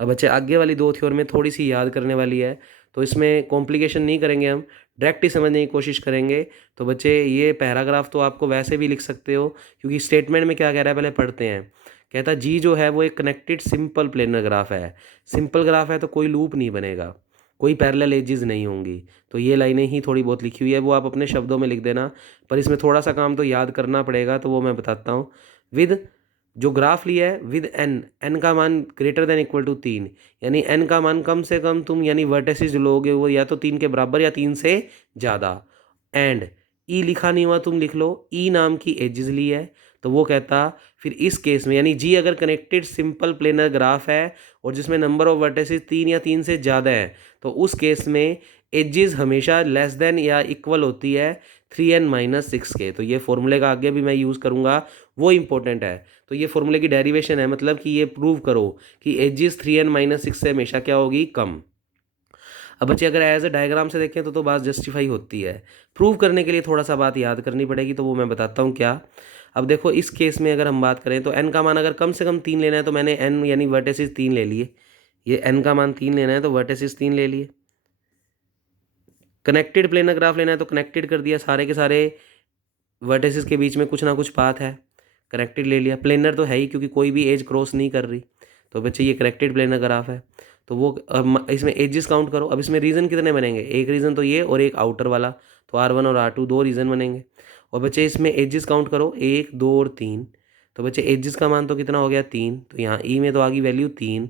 अब बच्चे आगे वाली 2 थ्योरम में थोड़ी सी याद करने वाली है, तो इसमें कॉम्प्लिकेशन नहीं करेंगे, हम डायरेक्ट ही समझने की कोशिश करेंगे। तो बच्चे ये पैराग्राफ तो आपको वैसे भी लिख सकते हो, क्योंकि स्टेटमेंट में क्या कह रहा है पहले पढ़ते हैं। कहता जी जो है वो एक कनेक्टेड सिंपल प्लेनर ग्राफ है। सिंपल ग्राफ है तो कोई लूप नहीं बनेगा, कोई पैरेलल एजेस नहीं होंगी। तो ये लाइनें ही थोड़ी बहुत लिखी हुई है, वो आप अपने शब्दों में लिख देना, पर इसमें थोड़ा सा काम तो याद करना पड़ेगा, तो वो मैं बताता हूँ। विद जो ग्राफ लिया है विद एन, एन का मान ग्रेटर देन इक्वल टू 3, यानी एन का मान कम से कम तुम यानी वर्टिसेस जो लोगे वो या तो 3 के बराबर या 3 से ज़्यादा। एंड ई लिखा नहीं हुआ तुम लिख लो, ई नाम की एजेस ली है। तो वो कहता फिर इस केस में यानी जी अगर कनेक्टेड सिंपल प्लेनर ग्राफ है और जिसमें नंबर ऑफ वर्टिसेस 3 या 3 से ज़्यादा है, तो उस केस में एजेस हमेशा लेस देन या इक्वल होती है 3n-6 के। तो ये फॉर्मूले का आगे भी मैं यूज़ करूँगा, वो इंपॉर्टेंट है। तो ये फॉर्मूले की डेरिवेशन है, मतलब कि ये प्रूव करो कि एजेस 3n-6 से हमेशा क्या होगी, कम। अब बच्चे अगर एज ए डायग्राम से देखें तो बात जस्टिफाई होती है। प्रूव करने के लिए थोड़ा सा बात याद करनी पड़ेगी, तो वो मैं बताता हूँ क्या। अब देखो इस केस में अगर हम बात करें तो एन का मान अगर कम से कम 3 लेना है तो मैंने एन यानी वर्टिसेस 3 ले लिए। ये एन का मान 3 लेना है तो वर्टिसेस 3 ले लिए। कनेक्टेड प्लेनर ग्राफ लेना है तो कनेक्टेड कर दिया, सारे के सारे वर्टिसेस के बीच में कुछ ना कुछ पाथ है, कनेक्टेड ले लिया। प्लेनर तो है ही क्योंकि कोई भी एज क्रॉस नहीं कर रही, तो बच्चे ये कनेक्टेड प्लेनर ग्राफ है। तो वो इसमें एजेस काउंट करो। अब इसमें रीजन कितने बनेंगे, एक रीजन तो ये और एक आउटर वाला, तो R1 और R2 दो रीजन बनेंगे। और बच्चे इसमें एजेस काउंट करो, 1 2 और 3। तो बच्चे एजेस का मान तो कितना हो गया 3, तो यहाँ ई में तो आ गई वैल्यू 3।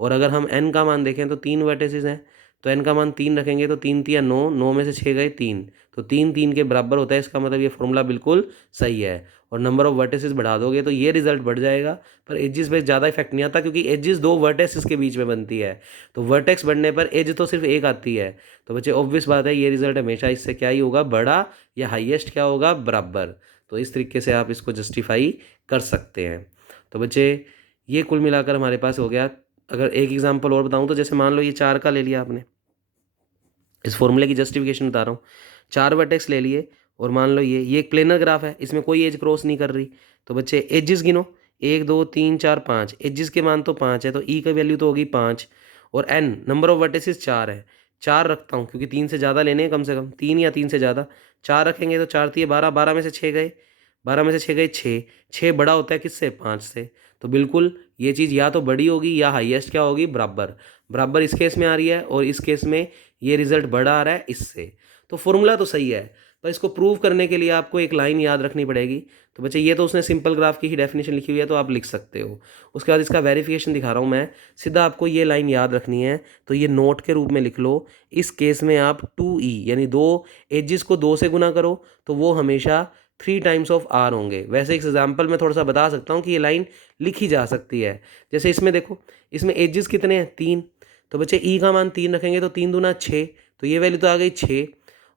और अगर हम एन का मान देखें तो 3 वर्टिसेस हैं, तो एन का मान 3 रखेंगे तो 3 3 9, 9 में से 6 गए 3, तो 3 3 के बराबर होता है। इसका मतलब ये फॉर्मूला बिल्कुल सही है। और नंबर ऑफ वर्टिसेस बढ़ा दोगे तो ये रिजल्ट बढ़ जाएगा, पर एजेस पे ज़्यादा इफेक्ट नहीं आता क्योंकि एजेस दो वर्टिसेस के बीच में बनती है। तो वर्टेक्स बढ़ने पर एज तो सिर्फ एक आती है। तो बच्चे ऑब्वियस बात है ये रिजल्ट हमेशा इससे क्या ही होगा, बड़ा या हाईएस्ट क्या होगा, बराबर। तो इस तरीके से आप इसको जस्टिफाई कर सकते हैं। तो बच्चे ये कुल मिलाकर हमारे पास हो गया। अगर एक एग्जांपल और बताऊं तो जैसे मान लो ये 4 का ले लिया आपने, इस फॉर्मूले की जस्टिफिकेशन बता रहा हूँ। 4 वर्टेक्स ले लिए और मान लो ये एक प्लेनर ग्राफ है, इसमें कोई एज क्रॉस नहीं कर रही। तो बच्चे एजेस गिनो, 1 2 3 4 5, एजेस के मान तो 5 है, तो ई का वैल्यू तो होगी 5। और एन नंबर ऑफ वर्टिसेस 4 है, 4 रखता हूँ क्योंकि 3 से ज़्यादा लेने हैं, कम से कम 3 या 3 से ज़्यादा। 4 रखेंगे तो 4 3 12, 12 में से 6 गए, 12 में से 6 गए 6, 6 बड़ा होता है किससे, 5 से। तो बिल्कुल ये चीज़ या तो बड़ी होगी या हाईएस्ट क्या होगी, बराबर। बराबर इस केस में आ रही है और इस केस में ये रिजल्ट बड़ा आ रहा है इससे। तो फॉर्मूला तो सही है, पर इसको प्रूव करने के लिए आपको एक लाइन याद रखनी पड़ेगी। तो बच्चे ये तो उसने सिंपल ग्राफ की ही डेफिनेशन लिखी हुई है तो आप लिख सकते हो। उसके बाद इसका वेरिफिकेशन दिखा रहा हूँ मैं, सीधा आपको ये लाइन याद रखनी है, तो ये नोट के रूप में लिख लो। इस केस में आप 2e यानी दो एजेस को 2 से गुना करो तो वो हमेशा 3 टाइम्स ऑफ r होंगे। वैसे एक एग्जाम्पल में थोड़ा सा बता सकता हूँ कि ये लाइन लिखी जा सकती है। जैसे इसमें देखो, इसमें एजेस कितने हैं, 3। तो बच्चे ई का मान 3 रखेंगे तो 3 दूना 6, तो ये वैल्यू तो आ गई 6।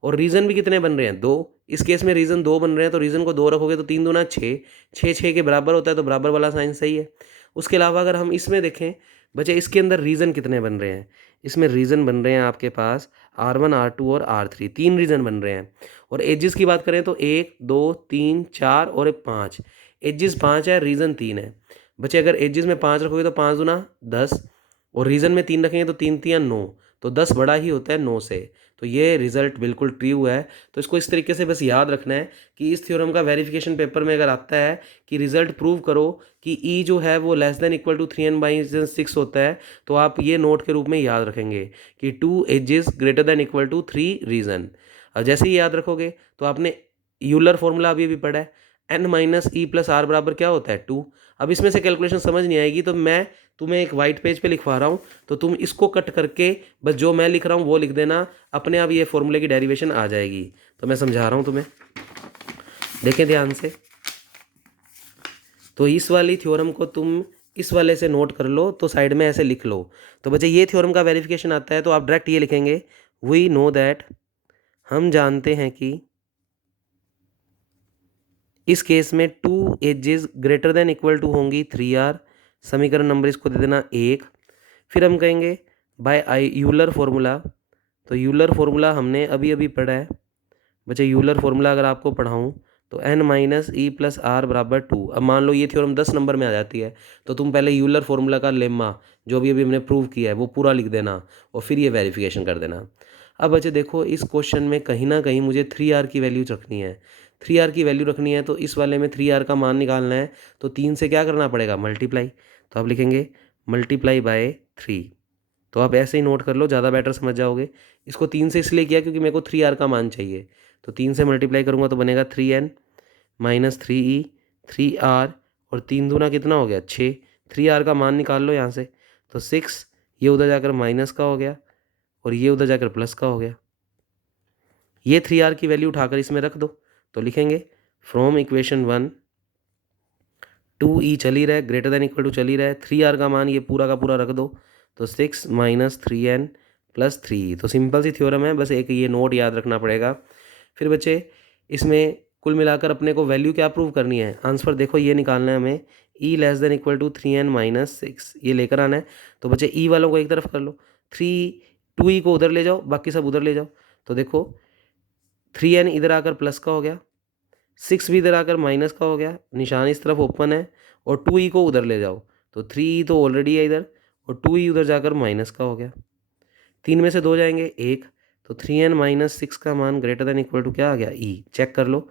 और रीजन भी कितने बन रहे हैं, 2। इस केस में रीजन 2 बन रहे हैं, तो रीजन को 2 रखोगे तो 3 दूना 6, 6 6 के बराबर होता है, तो बराबर वाला साइन सही है। उसके अलावा अगर हम इसमें देखें बच्चे, इसके अंदर रीजन कितने बन रहे हैं, इसमें रीजन बन रहे हैं आपके पास R1 R2 और R3, 3 रीजन बन रहे हैं। और एजेस की बात करें तो 1 2 3 4 और 5, एजेस 5 है, रीजन 3 है। बच्चे अगर एजेस में 5 रखोगे तो 5 दूना 10, और रीजन में 3 रखेंगे तो 3 3 9, तो 10 बड़ा ही होता है 9 से। तो ये रिजल्ट बिल्कुल ट्रू है। तो इसको इस तरीके से बस याद रखना है कि इस थ्योरम का वेरिफिकेशन पेपर में अगर आता है कि रिजल्ट प्रूव करो कि ई जो है वो less than equal to 3n/6 होता है, तो आप ये नोट के रूप में याद रखेंगे कि 2 edges greater than equal to 3 region. और जैसे ही याद रखोगे तो आपने यूलर फॉर्मूला अभी पढ़ा है, n-e+r बराबर क्या होता है, 2। अब इसमें से कैलकुलेशन समझ नहीं आएगी तो मैं तुम्हें एक वाइट पेज पे लिखवा रहा हूँ, तो तुम इसको कट करके बस जो मैं लिख रहा हूँ वो लिख देना, अपने आप ये फॉर्मूले की डेरिवेशन आ जाएगी। तो मैं समझा रहा हूँ तुम्हें, देखें ध्यान से। तो इस वाली थ्योरम को तुम इस वाले से नोट कर लो, तो साइड में ऐसे लिख लो। तो बच्चे ये थ्योरम का वेरिफिकेशन आता है तो आप डायरेक्ट ये लिखेंगे, वी नो दैट, हम जानते हैं कि इस केस में 2 edges greater than equal to होंगी 3r। समीकरण नंबर इसको दे देना 1। फिर हम कहेंगे बाय यूलर फॉर्मूला। तो यूलर फॉर्मूला हमने अभी अभी पढ़ा है बच्चे। यूलर फॉर्मूला अगर आपको पढ़ाऊँ तो n minus E plus are बराबर 2। अब मान लो ये थ्योरम 10 नंबर में आ जाती है तो तुम पहले यूलर फॉर्मूला का लेम्मा जो भी अभी हमने प्रूव किया है वो पूरा लिख देना और फिर ये वेरिफिकेशन कर देना। अब बच्चे देखो इस क्वेश्चन में कहीं ना कहीं मुझे 3r की वैल्यू रखनी है। 3r की वैल्यू रखनी है तो इस वाले में 3r का मान निकालना है तो 3 से क्या करना पड़ेगा, मल्टीप्लाई। तो आप लिखेंगे मल्टीप्लाई बाय 3। तो आप ऐसे ही नोट कर लो, ज़्यादा बेटर समझ जाओगे। इसको 3 से इसलिए किया क्योंकि मेरे को 3r का मान चाहिए। तो 3 से मल्टीप्लाई करूँगा तो बनेगा 3n माइनस 3e 3r और 3 दूना कितना हो गया 6। 3r का मान निकाल लो यहाँ से तो 6, ये उधर जाकर माइनस का हो गया और ये उधर जाकर प्लस का हो गया। ये 3r की वैल्यू उठाकर इसमें रख दो तो लिखेंगे फ्रॉम इक्वेशन 1 2e चल ही रहा है, ग्रेटर देन इक्वल टू चल ही रहा है, 3r का मान ये पूरा का पूरा रख दो तो 6 माइनस 3n प्लस 3। तो सिंपल सी थ्योरम है, बस एक ये नोट याद रखना पड़ेगा। फिर बच्चे इसमें कुल मिलाकर अपने को वैल्यू क्या प्रूव करनी है, आंसर देखो ये निकालना है हमें e less than equal to 3n minus 6 ये लेकर आना है। तो बच्चे e वालों को एक तरफ कर लो, 2e को उधर ले जाओ, बाकी सब उधर ले जाओ। तो देखो 3n इधर आकर प्लस का हो गया, 6 भी इधर आकर माइनस का हो गया, निशान इस तरफ ओपन है और 2e को उधर ले जाओ तो 3e तो ऑलरेडी है इधर और 2e उधर जाकर माइनस का हो गया। 3 में से 2 जाएंगे 1 तो 3n माइनस 6 का मान ग्रेटर देन इक्वल टू क्या आ गया e। चेक कर लो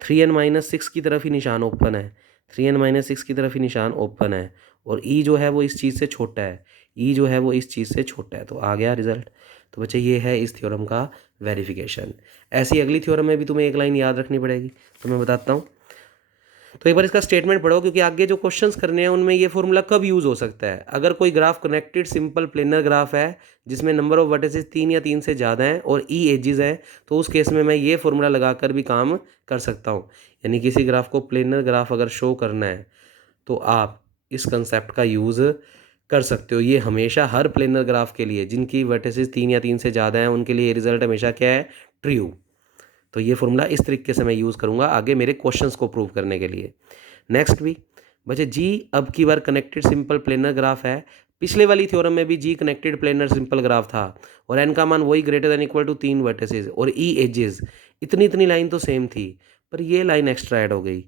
3n माइनस 6 की तरफ ही निशान ओपन है, 3n माइनस 6 की तरफ ही निशान ओपन है और e जो है वो इस चीज़ से छोटा है, e जो है वो इस चीज़ से छोटा है। तो आ गया रिजल्ट। तो बच्चे ये है इस थ्योरम का वेरिफिकेशन। ऐसी अगली थ्योरम में भी तुम्हें एक लाइन याद रखनी पड़ेगी तो मैं बताता हूँ। तो एक बार इसका स्टेटमेंट पढ़ो क्योंकि आगे जो क्वेश्चंस करने हैं उनमें ये फॉर्मूला कब यूज़ हो सकता है। अगर कोई graph connected simple planar graph है जिसमें नंबर ऑफ वर्टिसेस 3 या 3 से ज़्यादा हैं और ई एजेस हैं तो उस केस में मैं ये फॉर्मूला लगाकर भी काम कर सकता हूँ। यानी किसी ग्राफ को प्लेनर ग्राफ अगर शो करना है तो आप इस कंसेप्ट का यूज़ कर सकते हो। ये हमेशा हर प्लेनर ग्राफ के लिए जिनकी वर्टिसेस 3 या 3 से ज़्यादा हैं उनके लिए रिजल्ट हमेशा क्या है, ट्रू। तो ये फॉर्मूला इस तरीके से मैं यूज़ करूँगा आगे मेरे क्वेश्चंस को प्रूव करने के लिए। नेक्स्ट भी बच्चे जी अब की बार कनेक्टेड सिंपल प्लेनर ग्राफ है। पिछले वाली थ्योरम में भी g connected planar simple graph था और एन का मान वही greater than equal to 3 vertices और ई एजेस, इतनी लाइन तो सेम थी पर ये लाइन एक्स्ट्रा ऐड हो गई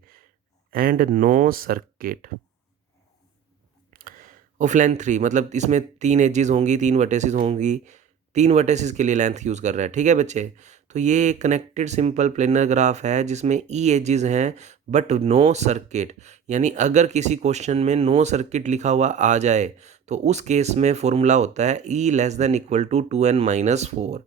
and no circuit of length 3। मतलब इसमें 3 एजेस होंगी, 3 वर्टिसेस होंगी, 3 वर्टिसेस के लिए लेंथ यूज़ कर रहा है। ठीक है बच्चे, तो ये कनेक्टेड सिंपल प्लेनर ग्राफ है जिसमें ई एजेस हैं बट नो सर्किट। यानी अगर किसी क्वेश्चन में नो सर्किट लिखा हुआ आ जाए तो उस केस में फॉर्मूला होता है E less than equal to 2n minus 4।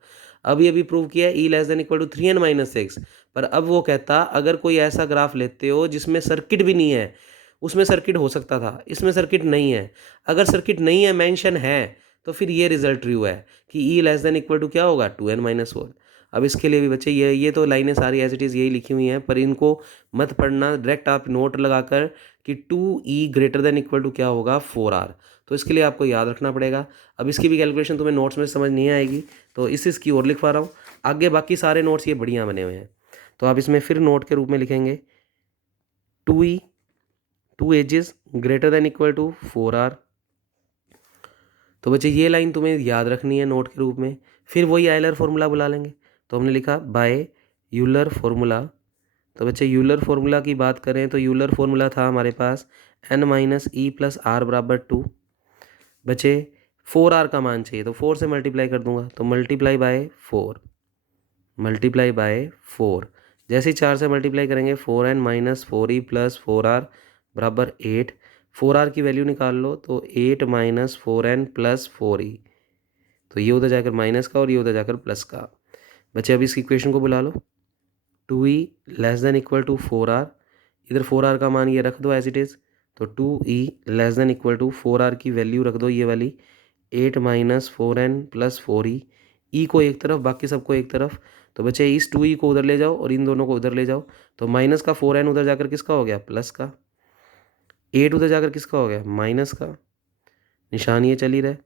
अभी अभी प्रूव किया है E less than equal to 3n minus 6, पर अब वो कहता अगर कोई ऐसा ग्राफ लेते हो जिसमें सर्किट भी नहीं है, उसमें सर्किट हो सकता था, इसमें सर्किट नहीं है। अगर सर्किट नहीं है, मेंशन है, तो फिर ये रिजल्ट ट्रू है कि E less than equal to क्या होगा 2n माइनस 4। अब इसके लिए भी बच्चे ये तो लाइनें सारी एज इट इज़ यही लिखी हुई हैं पर इनको मत पढ़ना, डायरेक्ट आप नोट लगाकर कि 2e greater than equal to क्या होगा 4r। तो इसके लिए आपको याद रखना पड़ेगा। अब इसकी भी कैलकुलेशन तुम्हें नोट्स में समझ नहीं आएगी तो इसकी और लिखवा रहा हूँ। आगे बाकी सारे नोट्स ये बढ़िया बने हुए हैं तो आप इसमें फिर नोट के रूप में लिखेंगे 2e 2 edges greater than equal to 4r। तो बच्चे ये लाइन तुम्हें याद रखनी है नोट के रूप में। फिर वही आयलर फॉर्मूला बुला लेंगे तो हमने लिखा बाय यूलर फॉर्मूला। तो बच्चे यूलर फॉर्मूला की बात करें तो यूलर फॉर्मूला था हमारे पास n minus E plus are बराबर 2। बच्चे 4r का मान चाहिए तो 4 से मल्टीप्लाई कर दूंगा तो मल्टीप्लाई बाय 4, मल्टीप्लाई बाय 4। जैसे ही 4 से मल्टीप्लाई करेंगे 4n minus 4e plus 4r बराबर 8। 4r की वैल्यू निकाल लो तो 8 माइनस 4n प्लस 4e। तो ये उधर जाकर माइनस का और ये उधर जाकर प्लस का। बच्चे अब इस इक्वेशन को बुला लो 2e less than equal to 4r। इधर 4r का मान ये रख दो एज इट इज़ तो 2e less than equal to 4r की वैल्यू रख दो ये वाली 8 माइनस 4n प्लस 4e। ई को एक तरफ बाकी सबको एक तरफ। तो बच्चे इस 2e को उधर ले जाओ और इन दोनों को उधर ले जाओ तो माइनस का 4n उधर जाकर किसका हो गया प्लस का, 8 उधर जाकर किसका हो गया माइनस का, निशान ये चल ही रहा है।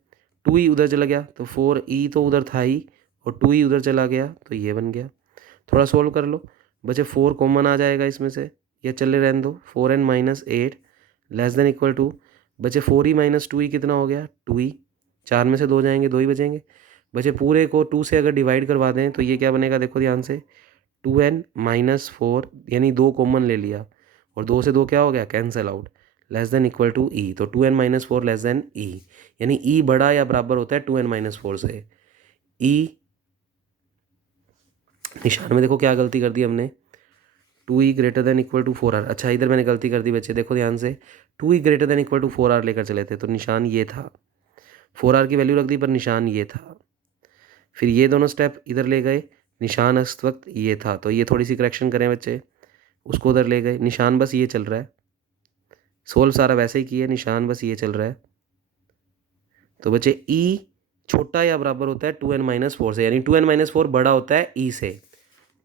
2e उधर चला गया तो 4e तो उधर था ही और 2e उधर चला गया तो ये बन गया। थोड़ा सोल्व कर लो बच्चे, 4 कॉमन आ जाएगा इसमें से, या चले रहने दो, 4n minus 8 less than equal to, बचे 4e माइनस 2e कितना हो गया 2e, 4 में से 2 जाएंगे 2 ही बचेंगे, बचे पूरे को 2 से अगर डिवाइड करवा दें तो ये क्या बनेगा देखो ध्यान से, 2n माइनस 4 यानी 2 कॉमन ले लिया और 2 से 2 क्या हो गया cancel out, less than equal to E, तो 2n माइनस 4 लेस देन ई, यानी ई बड़ा या बराबर होता है 2n माइनस 4 से। ई निशान में देखो क्या गलती कर दी हमने, 2e greater than equal to 4r, अच्छा इधर मैंने गलती कर दी बच्चे देखो ध्यान से, 2e greater than equal to 4r लेकर चले थे तो निशान ये था, 4r की वैल्यू रख दी पर निशान ये था, फिर ये दोनों स्टेप इधर ले गए, निशान इस वक्त ये था, तो ये थोड़ी सी करेक्शन करें बच्चे, उसको उधर ले गए, निशान बस ये चल रहा है, सोल्व सारा वैसे ही किया, निशान बस ये चल रहा है, तो बच्चे e छोटा या बराबर होता है 2n माइनस 4 से, यानी 2n माइनस 4 बड़ा होता है e से,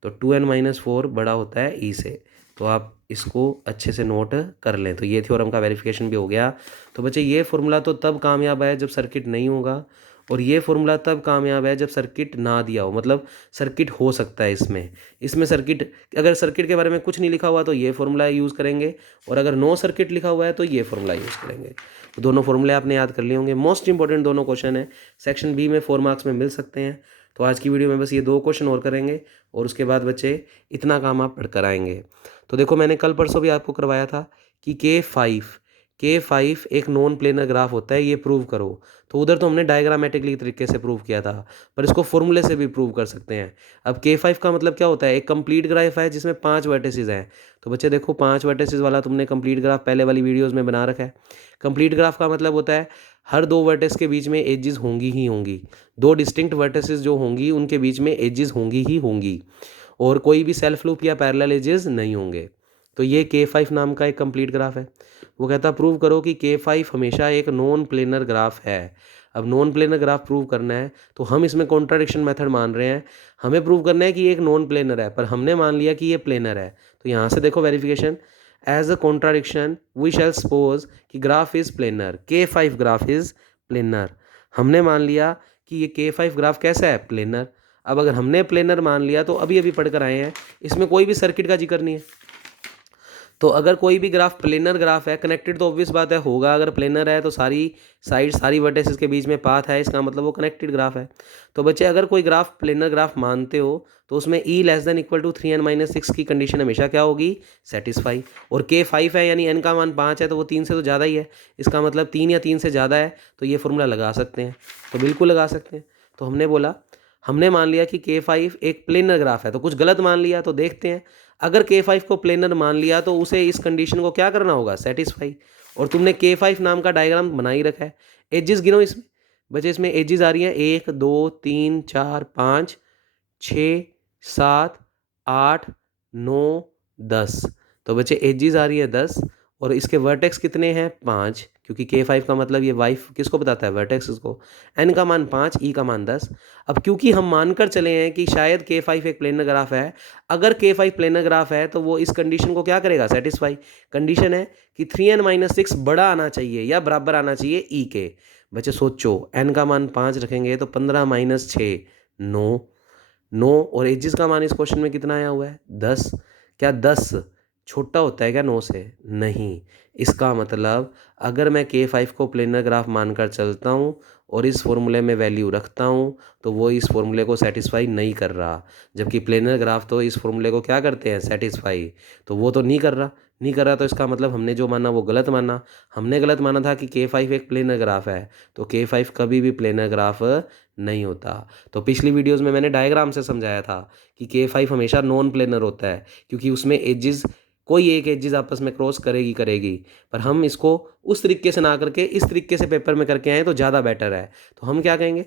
तो 2n माइनस 4 बड़ा होता है e से, तो आप इसको अच्छे से नोट कर लें। तो ये थ्योरम का वेरिफिकेशन भी हो गया। तो बच्चे ये फॉर्मूला तो तब कामयाब है जब सर्किट नहीं होगा, और ये फॉर्मूला तब कामयाब है जब सर्किट ना दिया हो, मतलब सर्किट हो सकता है इसमें सर्किट, अगर सर्किट के बारे में कुछ नहीं लिखा हुआ तो ये फॉर्मूला यूज़ करेंगे, और अगर नो सर्किट लिखा हुआ है तो ये फॉर्मूला यूज़ करेंगे। तो दोनों फॉर्मूले आपने याद कर लिए होंगे। मोस्ट इंपॉर्टेंट दोनों क्वेश्चन है, सेक्शन बी में 4 मार्क्स में मिल सकते हैं। तो आज की वीडियो में बस ये 2 क्वेश्चन और करेंगे और उसके बाद बच्चे इतना काम आप पढ़कर आएंगे। तो देखो मैंने कल परसों भी आपको करवाया था कि K5 एक नॉन प्लेनर ग्राफ होता है, ये प्रूव करो। तो उधर तो हमने डायग्रामेटिकली तरीके से प्रूव किया था, पर इसको फॉर्मूले से भी प्रूव कर सकते हैं। अब K5 का मतलब क्या होता है, एक कंप्लीट ग्राफ है जिसमें 5 वर्टिसेस हैं। तो बच्चे देखो 5 वर्टिसेस वाला तुमने कंप्लीट ग्राफ पहले वाली वीडियोज़ में बना रखा है। कंप्लीट ग्राफ का मतलब होता है हर 2 वर्टेक्स के बीच में एजेस होंगी ही होंगी, 2 डिस्टिंक्ट वर्टिसेस जो होंगी उनके बीच में एजेस होंगी ही होंगी, और कोई भी सेल्फ लूप या पैरेलल एजेस नहीं होंगे। तो ये K5 नाम का एक कंप्लीट ग्राफ है। वो कहता प्रूव करो कि K5 हमेशा एक नॉन प्लेनर ग्राफ है। अब नॉन प्लेनर ग्राफ प्रूव करना है तो हम इसमें कॉन्ट्राडिक्शन मेथड मान रहे हैं, हमें प्रूव करना है कि ये एक नॉन प्लेनर है, पर हमने मान लिया कि ये प्लेनर है। तो यहाँ से देखो verification, as a contradiction we shall suppose कि graph is planar, K5 graph is planar. हमने मान लिया कि ये K5 ग्राफ कैसा है, प्लेनर। अब अगर हमने प्लेनर मान लिया तो अभी अभी पढ़कर आए हैं, इसमें कोई भी सर्किट का जिक्र नहीं है। तो अगर कोई भी ग्राफ प्लेनर ग्राफ है, कनेक्टेड तो ऑब्वियस बात है होगा, अगर प्लेनर है तो सारी साइड सारी वर्टिसेस के बीच में पाथ है, इसका मतलब वो कनेक्टेड ग्राफ है। तो बच्चे अगर कोई ग्राफ प्लेनर ग्राफ मानते हो तो उसमें e less than equal to 3n minus 6 की कंडीशन हमेशा क्या होगी, सेटिस्फाई। और K5 है यानी n का मान 5 है तो वो 3 से तो ज़्यादा ही है, इसका मतलब 3 या 3 से ज़्यादा है, तो ये फॉर्मूला लगा सकते हैं, तो बिल्कुल लगा सकते हैं। तो हमने बोला, हमने मान लिया कि K5 एक प्लेनर ग्राफ है, तो कुछ गलत मान लिया तो देखते हैं। अगर K5 को प्लेनर मान लिया तो उसे इस कंडीशन को क्या करना होगा, सेटिस्फाई। और तुमने K5 नाम का डायग्राम बना ही रखा है। एजेस गिनो इसमें, बच्चे इसमें एजेस आ रही हैं 1 2 3 4 5 6 7 8 9 10। तो बच्चे एजेस आ रही है 10, और इसके वर्टेक्स कितने हैं, 5, क्योंकि K5 का मतलब ये वाइफ किसको बताता है, वर्टेक्स को। n का मान 5, e का मान 10। अब क्योंकि हम मानकर चले हैं कि शायद K5 एक प्लेनर ग्राफ है, अगर K5 प्लेनर ग्राफ है तो वो इस कंडीशन को क्या करेगा, सेटिस्फाई। कंडीशन है कि 3n माइनस 6 बड़ा आना चाहिए या बराबर आना चाहिए e के। बच्चे सोचो, n का मान 5 रखेंगे तो 15 माइनस 6 9, और एजिस का मान इस क्वेश्चन में कितना आया हुआ है, 10। क्या 10 छोटा होता है क्या 9 से, नहीं। इसका मतलब अगर मैं K5 को प्लेनर ग्राफ मानकर चलता हूँ और इस फॉर्मूले में वैल्यू रखता हूँ तो वो इस फॉर्मूले को सेटिस्फाई नहीं कर रहा, जबकि प्लेनर ग्राफ तो इस फॉर्मूले को क्या करते हैं, सेटिस्फाई। तो वो तो नहीं कर रहा, तो इसका मतलब हमने जो माना वो गलत माना। हमने गलत माना था कि K5 एक प्लेनर ग्राफ है, तो K5 कभी भी प्लेनर ग्राफ नहीं होता। तो पिछली वीडियोस में मैंने डायग्राम से समझाया था कि K5 हमेशा नॉन प्लेनर होता है, क्योंकि उसमें एजेस कोई एक एजेस आपस में क्रॉस करेगी, पर हम इसको उस तरीके से ना करके इस तरीके से पेपर में करके आए तो ज़्यादा बेटर है। तो हम क्या कहेंगे,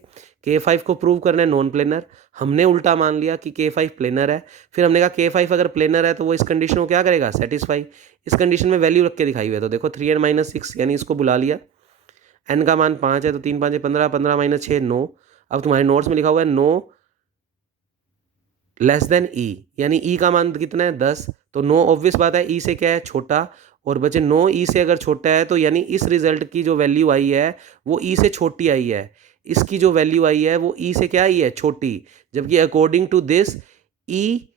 K5 को प्रूव करना है नॉन प्लेनर, हमने उल्टा मान लिया कि K5 प्लेनर है, फिर हमने कहा K5 अगर प्लेनर है तो वो इस कंडीशन को क्या करेगा, सेटिस्फाई। इस कंडीशन में वैल्यू रख के दिखाई हुई है, तो देखो 3n माइनस 6 यानी इसको बुला लिया, n का मान 5 है तो 3 5 15, 15 माइनस 6 9। अब तुम्हारे नोट्स में लिखा हुआ है 9 लेस देन ई, यानी ई का मान कितना है, 10। तो 9 ऑब्वियस बात है ई से क्या है, छोटा, और बचे 9 ई से अगर छोटा है तो यानी इस रिजल्ट की जो वैल्यू आई है वो ई से छोटी आई है, इसकी जो वैल्यू आई है वो ई से क्या आई है, छोटी, जबकि अकॉर्डिंग टू दिस ई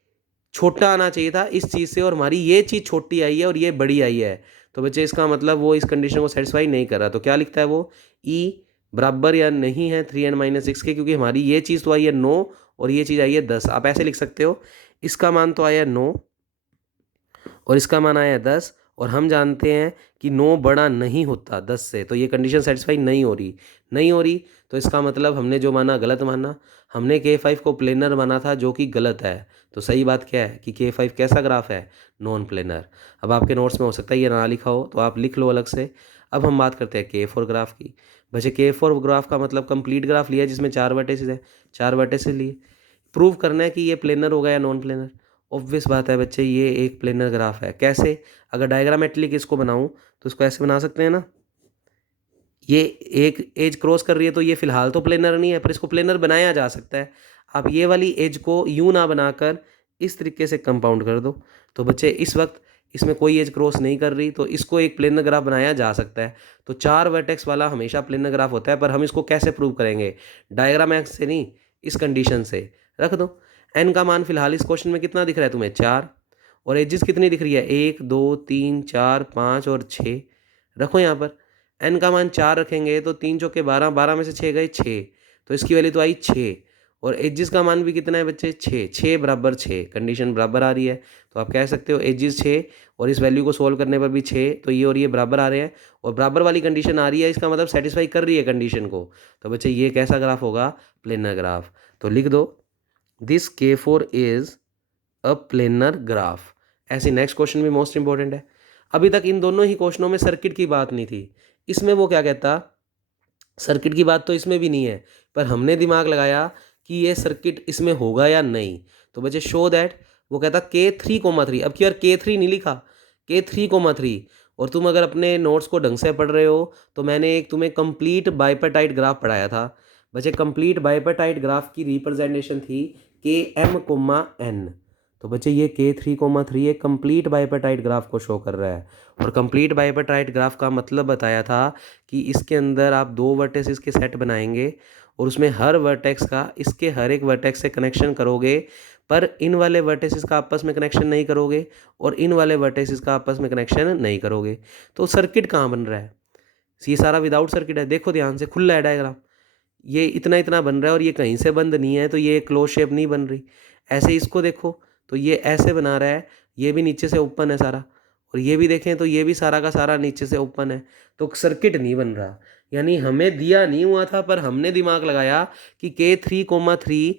छोटा आना चाहिए था इस चीज़ से, और हमारी ये चीज़ छोटी आई है और ये बड़ी आई है। तो बच्चे इसका मतलब वो इस कंडीशन को सेटिस्फाई नहीं कर रहा। तो क्या लिखता है वो, ई बराबर या नहीं है 3n-6 के, क्योंकि हमारी ये चीज़ तो आई है 9 और ये चीज़ आई है 10। आप ऐसे लिख सकते हो, इसका मान तो आया 9 और इसका मान आया 10, और हम जानते हैं कि 9 बड़ा नहीं होता 10 से, तो ये कंडीशन सेटिस्फाई नहीं हो रही। तो इसका मतलब हमने जो माना गलत माना, हमने K5 को प्लेनर माना था, जो कि गलत है। तो सही बात क्या है कि K5 कैसा ग्राफ है, नॉन प्लेनर। अब आपके नोट्स में हो सकता है ये ना लिखा हो, तो आप लिख लो अलग से। अब हम बात करते हैं K4 ग्राफ की। बच्चे K4 ग्राफ का मतलब कंप्लीट ग्राफ लिया जिसमें 4 वर्टिसेस है, 4 वर्टिसेस लिए। प्रूव करना है कि ये प्लेनर होगा या नॉन प्लेनर। ऑब्वियस बात है बच्चे, ये एक प्लेनर ग्राफ है। कैसे, अगर डायग्रामेट्रिक इसको बनाऊं तो इसको ऐसे बना सकते हैं ना, ये एक एज क्रॉस कर रही है, तो ये फिलहाल तो प्लेनर नहीं है, पर इसको प्लेनर बनाया जा सकता है। आप ये वाली एज को यूं ना बनाकर इस तरीके से कंपाउंड कर दो। तो बच्चे इस वक्त इसमें कोई एज क्रॉस नहीं कर रही, तो इसको एक प्लेनर ग्राफ बनाया जा सकता है। तो 4 वर्टेक्स वाला हमेशा प्लेनर ग्राफ होता है, पर हम इसको कैसे प्रूव करेंगे, डायग्राम एक्स से नहीं, इस कंडीशन से। रख दो, एन का मान फिलहाल इस क्वेश्चन में कितना दिख रहा है तुम्हें, 4, और एजिस कितनी दिख रही है, 1 2 3 4 5 और 6। रखो यहाँ पर एन का मान 4 रखेंगे तो 3 चौके 12, 12 में से 6 गए 6, तो इसकी वैल्यू तो आई 6। और एजिस का मान भी कितना है बच्चे, 6, 6 बराबर 6, कंडीशन बराबर आ रही है। तो आप कह सकते हो एजिस 6 और इस वैल्यू को सोल्व करने पर भी 6, तो ये और ये बराबर आ रहे हैं, और बराबर वाली कंडीशन आ रही है, इसका मतलब सेटिस्फाई कर रही है कंडीशन को। तो बच्चे ये कैसा ग्राफ होगा, प्लेनर ग्राफ। तो लिख दो, this K4 is a planar graph. ऐसे नेक्स्ट क्वेश्चन भी मोस्ट इंपॉर्टेंट है। अभी तक इन दोनों ही क्वेश्चनों में सर्किट की बात नहीं थी, इसमें वो क्या कहता, सर्किट की बात तो इसमें भी नहीं है, पर हमने दिमाग लगाया कि ये सर्किट इसमें होगा या नहीं। तो बच्चे शो दैट, वो कहता K3,3। अब की बार K3 नहीं लिखा, K3,3। और तुम अगर अपने नोट्स को ढंग से पढ़ रहे हो तो मैंने एक तुम्हें कंप्लीट बाइपेटाइट ग्राफ पढ़ाया था। बच्चे कंप्लीट बाइपेटाइट ग्राफ की रिप्रेजेंटेशन थी Km, तो बच्चे ये K3,3 एक कंप्लीट बाइपेटाइट ग्राफ को शो कर रहा है। और कंप्लीट बाइपेटाइट ग्राफ का मतलब बताया था कि इसके अंदर आप 2 वर्टेक्स के सेट बनाएंगे और उसमें हर वर्टेक्स का इसके हर एक वर्टेक्स से कनेक्शन करोगे, पर इन वाले वर्टेक्स का आपस में कनेक्शन नहीं करोगे और इन वाले वर्टेक्स का आपस में कनेक्शन नहीं करोगे। तो सर्किट कहाँ बन रहा है, ये सारा विदाउट सर्किट है। देखो ध्यान से, खुला है डायग्राम, ये इतना इतना बन रहा है और ये कहीं से बंद नहीं है, तो ये क्लोज शेप नहीं बन रही। ऐसे इसको देखो तो ये ऐसे बना रहा है, ये भी नीचे से ओपन है सारा, और ये भी देखें तो ये भी सारा का सारा नीचे से ओपन है, तो सर्किट नहीं बन रहा। यानी हमें दिया नहीं हुआ था, पर हमने दिमाग लगाया कि K3,3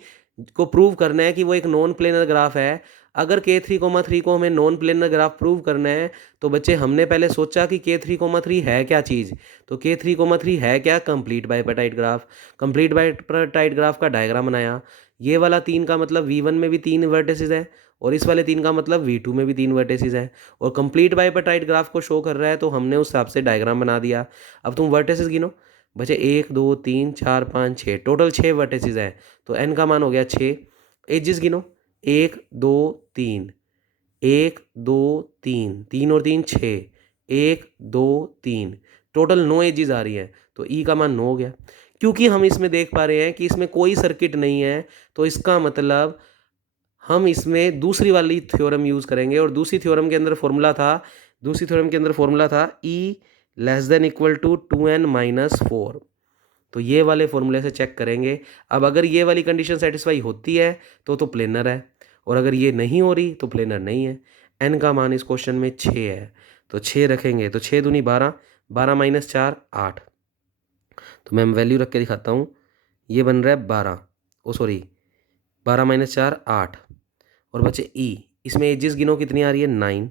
को प्रूव करना है कि वो एक नॉन प्लेनर ग्राफ है। अगर K3,3 को हमें नॉन प्लेनर ग्राफ प्रूव करना है, तो बच्चे हमने पहले सोचा कि K3,3 है क्या चीज़। तो K3,3 है क्या, कंप्लीट बाइपेटाइट ग्राफ। कंप्लीट बाइपेटाइट ग्राफ का डायग्राम बनाया। ये वाला 3 का मतलब V1 में भी 3 वर्टिसेस है, और इस वाले 3 का मतलब V2 में भी 3 वर्टिसेस है, और कंप्लीट बाइपेटाइट ग्राफ को शो कर रहा है, तो हमने उस हिसाब से डायग्राम बना दिया। अब तुम वर्टिसेस गिनो बच्चे, 1 2 3 4 5 6, टोटल 6 वर्टिसेस हैं, तो n का मान हो गया 6। एजिस गिनो, 1 2 3, 1 2 3, 3 और 3 6, 1 2 3, टोटल 9 एजिस आ रही है, तो ई का मान 9 हो गया। क्योंकि हम इसमें देख पा रहे हैं कि इसमें कोई सर्किट नहीं है, तो इसका मतलब हम इसमें दूसरी वाली थ्योरम यूज़ करेंगे, और दूसरी थ्योरम के अंदर फॉर्मूला था E less than equal to 2n-4। तो ये वाले फॉर्मूले से चेक करेंगे। अब अगर ये वाली कंडीशन सेटिस्फाई होती है तो प्लेनर है, और अगर ये नहीं हो रही तो प्लेनर नहीं है। एन का मान इस क्वेश्चन में 6 है, तो 6 रखेंगे तो 6 दूनी 12, 12 - 4 8। तो मैं वैल्यू रख के दिखाता हूँ, ये बन रहा है 12, 12 - 4 8। और बच्चे ई, इसमें एजिस गिनो कितनी आ रही है, 9।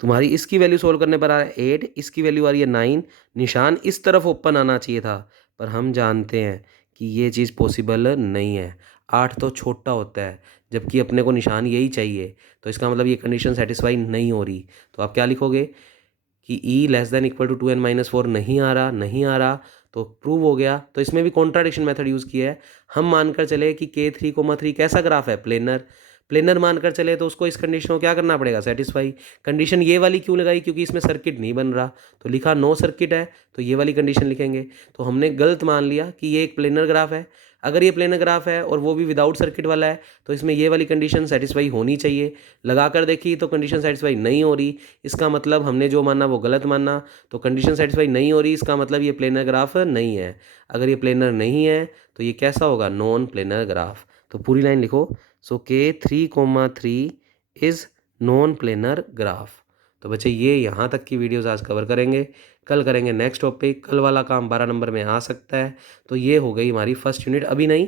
तुम्हारी इसकी वैल्यू सोल्व करने पर आ रहा है 8, इसकी वैल्यू आ रही है 9। निशान इस तरफ ओपन आना चाहिए था, पर हम जानते हैं कि ये चीज़ पॉसिबल नहीं है। 8 तो छोटा होता है, जबकि अपने को निशान यही चाहिए, तो इसका मतलब ये कंडीशन सेटिस्फाई नहीं हो रही। तो आप क्या लिखोगे कि E less than equal to 2n-4 नहीं आ रहा, तो प्रूव हो गया। तो इसमें भी कॉन्ट्राडिक्शन मेथड यूज़ किया है। हम मानकर चले कि K3,3 कैसा ग्राफ है, प्लेनर मानकर चले, तो उसको इस कंडीशन को क्या करना पड़ेगा, सेटिस्फाई। कंडीशन ये वाली क्यों लगाई, क्योंकि इसमें सर्किट नहीं बन रहा, तो लिखा नो सर्किट है, तो ये वाली कंडीशन लिखेंगे। तो हमने गलत मान लिया कि ये एक प्लेनर ग्राफ है। अगर ये प्लेनर ग्राफ है और वो भी विदाउट सर्किट वाला है तो इसमें ये वाली कंडीशन सेटिस्फाई होनी चाहिए। लगा कर देखी तो कंडीशन सेटिस्फाई नहीं हो रही, इसका मतलब हमने जो माना वो गलत माना। तो कंडीशन सेटिस्फाई नहीं हो रही, इसका मतलब ये प्लेनर ग्राफ नहीं है। अगर ये प्लेनर नहीं है तो ये कैसा होगा, नॉन प्लेनर ग्राफ। तो पूरी लाइन लिखो, सो K3,3 is non planar graph. तो बच्चे ये यहाँ तक की वीडियोज़ आज कवर करेंगे, कल करेंगे नेक्स्ट टॉपिक। कल वाला काम 12 नंबर में आ सकता है। तो ये हो गई हमारी फर्स्ट यूनिट, अभी नहीं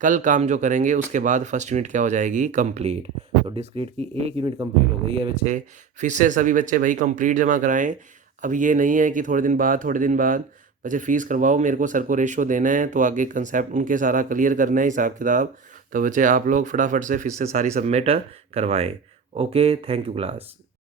कल काम जो करेंगे उसके बाद फर्स्ट यूनिट क्या हो जाएगी, कंप्लीट। तो डिस्क्रीट की एक यूनिट कंप्लीट हो गई है बच्चे। फिर से सभी बच्चे भाई कंप्लीट जमा कराएं। अब ये नहीं है कि थोड़े दिन बाद बच्चे फ़ीस करवाओ, मेरे को सर को रेशो देना है तो आगे कंसेप्ट उनके सारा क्लियर करना है, हिसाब किताब। तो बच्चे आप लोग फटाफट से फिर से सारी सबमिट करवाएं। Okay, thank you class.